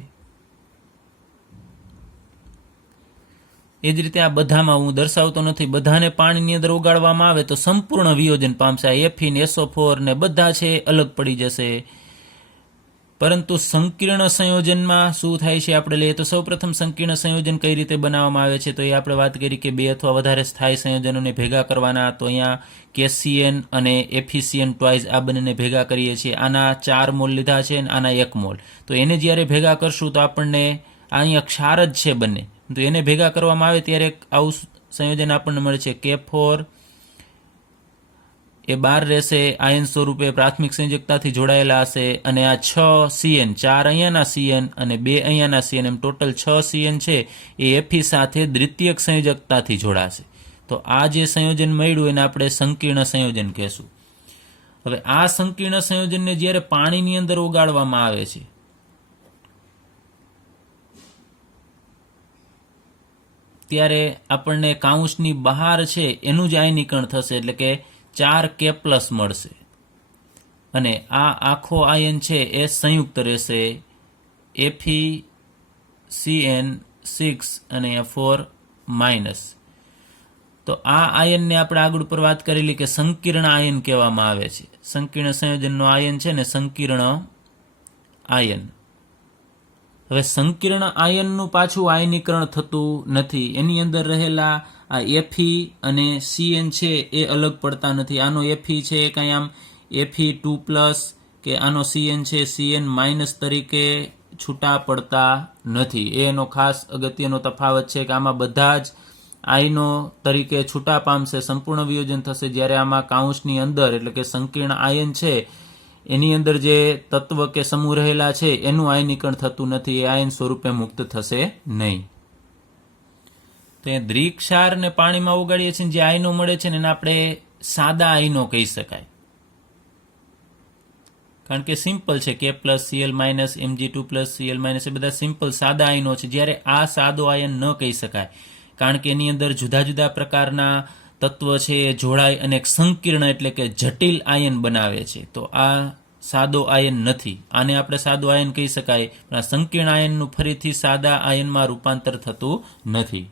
એ જ રીતે આ બધામાં હું દર્શાવતો નથી, બધાને પાણીની અંદર ઓગાળવામાં આવે તો સંપૂર્ણ વિયોજન પામશે. આ Fe ને SO4 ને બધા છે અલગ પડી જશે. પરંતુ સંકીર્ણ સંયોજનમાં શું થાય છે આપણે લઈએ તો સૌપ્રથમ સંકીર્ણ સંયોજન કઈ રીતે બનાવવામાં આવે છે તો એ આપણે વાત કરી કે 2 અથવા વધારે સ્થાયી સંયોજનોને ભેગા કરવાના. તો અહીંયા કેસીએન અને એફિસિયન ટ્વાઇસ આ બંનેને ભેગા કરીએ છીએ. આના 4 મોલ લીધા છે અને આના 1 મોલ. તો એને જ્યારે ભેગા કરશું તો આપણને અહીંયા ક્ષાર જ છે બંને, તો એને ભેગા કરવામાં આવે ત્યારે આવું સંયોજન આપણને મળે છે K4. એ 12 રહેશે, આયન સ્વરૂપે પ્રાથમિક સંયોજકતાથી જોડાયેલા હશે, અને આ 6 CN, 4 અહીંયાના CN અને 2 અહીંયાના CN, એમ ટોટલ 6 CN છે એ Fe સાથે દ્વિતીયક સંયોજકતાથી જોડાશે. તો આ જે સંયોજન મળ્યું એને આપણે સંકીર્ણ સંયોજન કહેશું. હવે આ સંકીર્ણ સંયોજનને જ્યારે પાણીની અંદર ઓગાળવામાં આવે છે ત્યારે આપણને કાઉન્સની બહાર છે એનું જ આયનીકરણ થશે, એટલે કે 4K+ મળશે. અને આ આખો આયન છે એ સંયુક્ત રહેશે FeCN6 અને 4-. તો આ આયનને આપણે આગળ ઉપર વાત કરેલી કે સંકીર્ણ આયન કહેવામાં આવે છે. સંકીર્ણ સંયોજનનો આયન છે ને સંકીર્ણ આયન. હવે સંકીર્ણ આયનનું પાછું આયનીકરણ થતું નથી. એની અંદર રહેલા આ Fe અને Cn છે એ અલગ પડતા નથી. આનો Fe છે એ કાંઈ આમ Fe2+ કે આનો Cn છે Cn- તરીકે છૂટા પડતા નથી. એનો ખાસ અગત્યનો તફાવત છે કે આમાં બધા જ આયનો તરીકે છૂટા પામશે, સંપૂર્ણ વિયોજન થશે, જ્યારે આમાં કાઉન્સની અંદર એટલે કે સંકીર્ણ આયન છે એની અંદર જે તત્વ કે સમૂહ રહેલા છે એનું આયનીકરણ થતું નથી. એ આયન સ્વરૂપે મુક્ત થશે નહીં. તો એ દ્વિક્ષાર ને પાણીમાં ઓગાળીએ છીએ જે આયનો મળે છે ને એને આપણે સાદા આયનો કહી શકાય, કારણ કે સિમ્પલ છે. K+, Cl-, Mg2+, Cl- એ બધા સિમ્પલ સાદા આયનો છે. જ્યારે આ સાદો આયન ન કહી શકાય, કારણ કે એની અંદર જુદા જુદા પ્રકારના તત્વ છે એ જોડાય અને એક સંકીર્ણ એટલે કે જટિલ આયન બનાવે છે. તો આ સાદો આયન નથી. આને આપણે સાદો આયન કહી શકાય, પણ આ સંકીર્ણ આયનનું ફરીથી સાદા આયનમાં રૂપાંતર થતું નથી.